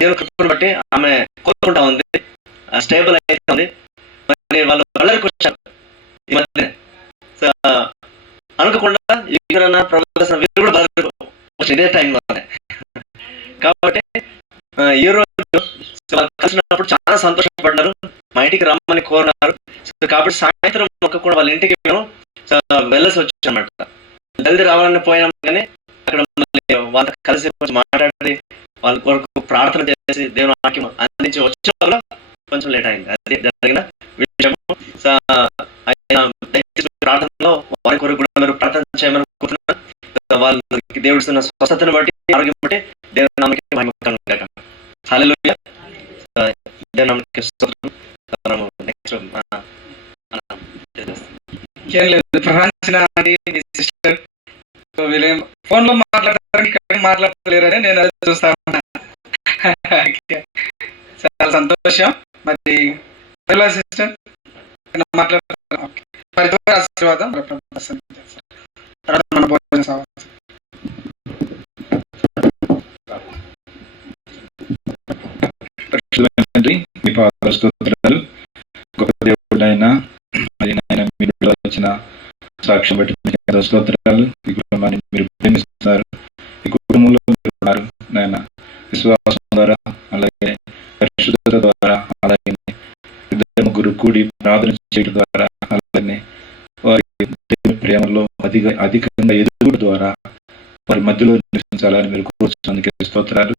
దేవుని కృపను బట్టి ఆమె కోరుకుంటా ఉంది, స్టేబుల్ అవుతుంది. మరి వాళ్ళు బళ్ళారికి వచ్చారు ఈ మధ్య. అనుకోకుండా ఇక్కడ ప్రభుత్వ వీరు కూడా వచ్చి ఇదే టైంలోనే. కాబట్టి ఈ రోజు కలిసినప్పుడు చాలా సంతోషపడ్డారు, మా ఇంటికి రమ్మని కోరినారు. కాబట్టి సాయంత్రం కూడా వాళ్ళ ఇంటికి మేము వెళ్ళసి వచ్చామన్నమాట. జల్దీ రావాలని పోయినాం, కానీ అక్కడ మళ్ళీ వాళ్ళతో కలిసి మాట్లాడి వాళ్ళ కొరకు ప్రార్థన చేసి దేవుని వాక్యం అందించి వచ్చే వల్ల కొంచెం లేట్ అయింది. అది జరిగిన విషయం. ప్రార్థనలో వారి కొరకు కూడా మీరు ప్రార్థన చేయమని కోరుతున్నాను. వాళ్ళకి దేవుడిస్తున్న స్వస్థతను బట్టి, ఆరోగ్యం బట్టి దేవుని నామమునకే మహిమ కలుగును గాక. హల్లెలూయా, దేవుని నామమునకే స్తోత్రం. నెక్స్ట్ ఏం లేదు, సిస్టర్ వీళ్ళేం ఫోన్ లో మాట్లాడతారని ఇక్కడ మాట్లాడలేరని నేను అది చూస్తా ఉన్నా. చాలా సంతోషం. మరి సిస్టర్ మాట్లాడతారు. మరి ఆశీర్వాదం తర్వాత మన భోజన సమావేశం. మీ పాద స్తోత్రాలు. గొప్ప దేవుడైనా మరి నాయన మీరు వచ్చిన సాక్ష్యం బట్టి స్తోత్రాలు. ఈ కుటుంబాన్ని మీరు ప్రేమిస్తున్నారు, ఈ కుటుంబంలో మీరు ఉన్నారు నాయన. విశ్వాసం ద్వారా, అలాగే పరిశుద్ధత ద్వారా, అలాగే 2-3 కూడి ప్రార్థన చేయడం ద్వారా, అలాగే వారి దేవుని ప్రేమలో అధికంగా ఎదుగుడు ద్వారా వారి మధ్యలో నివసించాలని మీరు కోరుతున్నందుకే స్తోత్రాలు.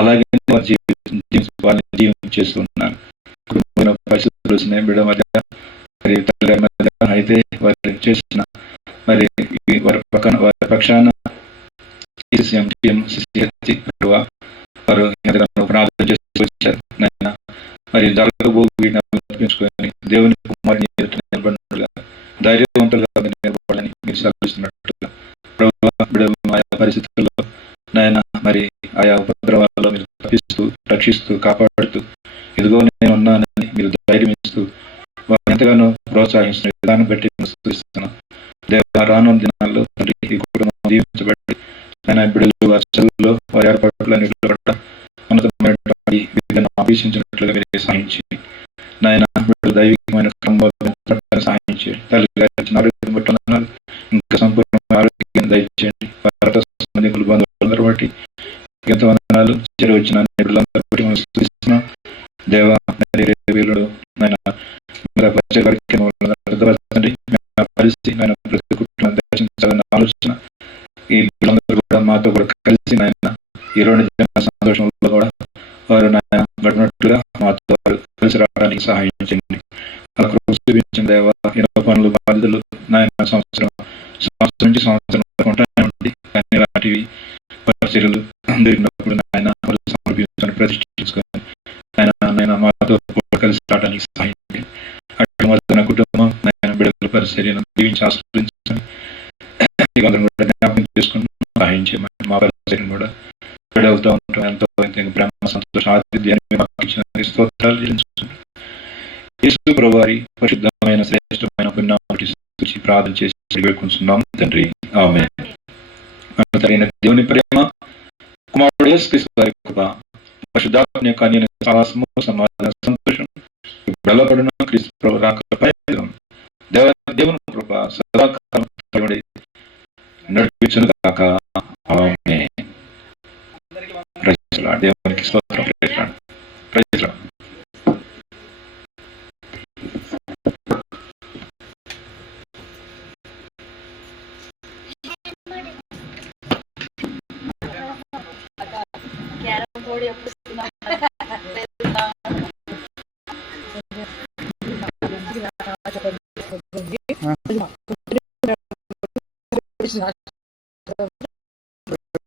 అలాగే వారి వాళ్ళని జీవించేస్తున్నారు. కుటుంబ పరిస్థితులు వచ్చినాయి బిడ్డ మధ్య, మరి తల్లిగారి మధ్య. అయితే వారు చేసిన మరి వారి పక్షాన వారు ఎంతగానో ప్రార్థన చేసి వచ్చారు నాయన. మరి జరగబోని దేవుని కుమారుని నిలబడినట్లుగా, ధైర్యవంతులుగా నిలబడాలని మీరు సెలవిస్తున్నట్లుగా ప్రభు ఆయా పరిస్థితుల్లో నాయన మరి ఆయా ఉపద్రవాల్లో మీరు తప్పిస్తూ, రక్షిస్తూ, కాపాడుతూ, ఇదిగో నేను ఉన్నానని మీరు ధైర్యం ఇస్తూ వారిని ఎంతగానో ప్రోత్సహిస్తున్న విధానం బట్టి స్తుతిస్తున్నాం. దేవ రానున్న దినాల్లో తండ్రి ఈ కుటుంబం దీవించబడి ఆయన బిడ్డలు వారి చదువులో, వారి ఏర్పాట్ల నిలబడ ఉన్నతమైనటువంటి విధంగా అభీషించినట్లుగా మీరు సాధించి నాయన బిడ్డలు దైవికమైన క్రమంలో సాధించి తల్లి ఆరోగ్యం బట్టి ఇంకా సంపూర్ణ ఆరోగ్యం దయచేయండి. బంధువులు బంధువులందరూ బట్టి ఎంత వందనాలు. చేరి వచ్చిన బిడ్డలందరూ బట్టి మనం స్తుతిస్తున్నాం. దేవ వీరుడు నాయన పరిస్థితి నాయన ప్రతి కుటుంబం దర్శించాలన్న ఆలోచన ఈ బిడ్డలందరూ కూడా మాతో కూడా కలిసి నాయన ఈ 2 జన్మ సంతోషంలో కూడా వారు నాయన గడిపినట్లుగా మాతో వారు కలిసి రావడానికి సహాయం చేయండి. అలా చూపించిన దేవ ఎన్నో పనులు బాధ్యతలు నాయన సంవత్సరం సంవత్సరం నుంచి సంవత్సరం వరకు ఉంటానే ఉంది. కానీ ఇలాంటివి పరిచర్యలు అందరినప్పుడు ఆయన సమర్పించుకొని ప్రతిష్ఠించుకొని ఆయన మాతో కలిసి రావడానికి సహాయం చేయండి. అటు మొదటి కుటుంబం ఆయన బిడ్డల పరిచర్యను దీవించి ఆస్వాదించుకొని అందరం కూడా జ్ఞాపకం చేసుకుని సహాయం చేయమని మా పరిచర్యను కూడా బిడ్డలతో ఉంటాం. ఎంతో ప్రేమ సంతోషం ఆతిథ్యాన్ని స్తోత్రాలు చెల్లించుకుంటున్నాం. యేసు ప్రభువారి పరిశుద్ధమైన శ్రేష్టమైన పుణ్యాన్ని స్తుతించి ప్రార్థన చేసి వేడుకుంటున్నాం తండ్రి. ఆమేన్. తగిన దేవుని ప్రేమ, కుమారుడు యేసుక్రీస్తు వారి కృప, పరిశుద్ధాత్మ యొక్క అన్యోన్య సహవాసము, సమాధాన సంతోషం బలపడును క్రీస్తు ప్రభు రాకపై దేవుని కృప సదాకాలం నడిపించును గాక. ఆమేన్. Praise lord. దేవునికి స్తోత్రం. Praise lord. Praise lord. Carrom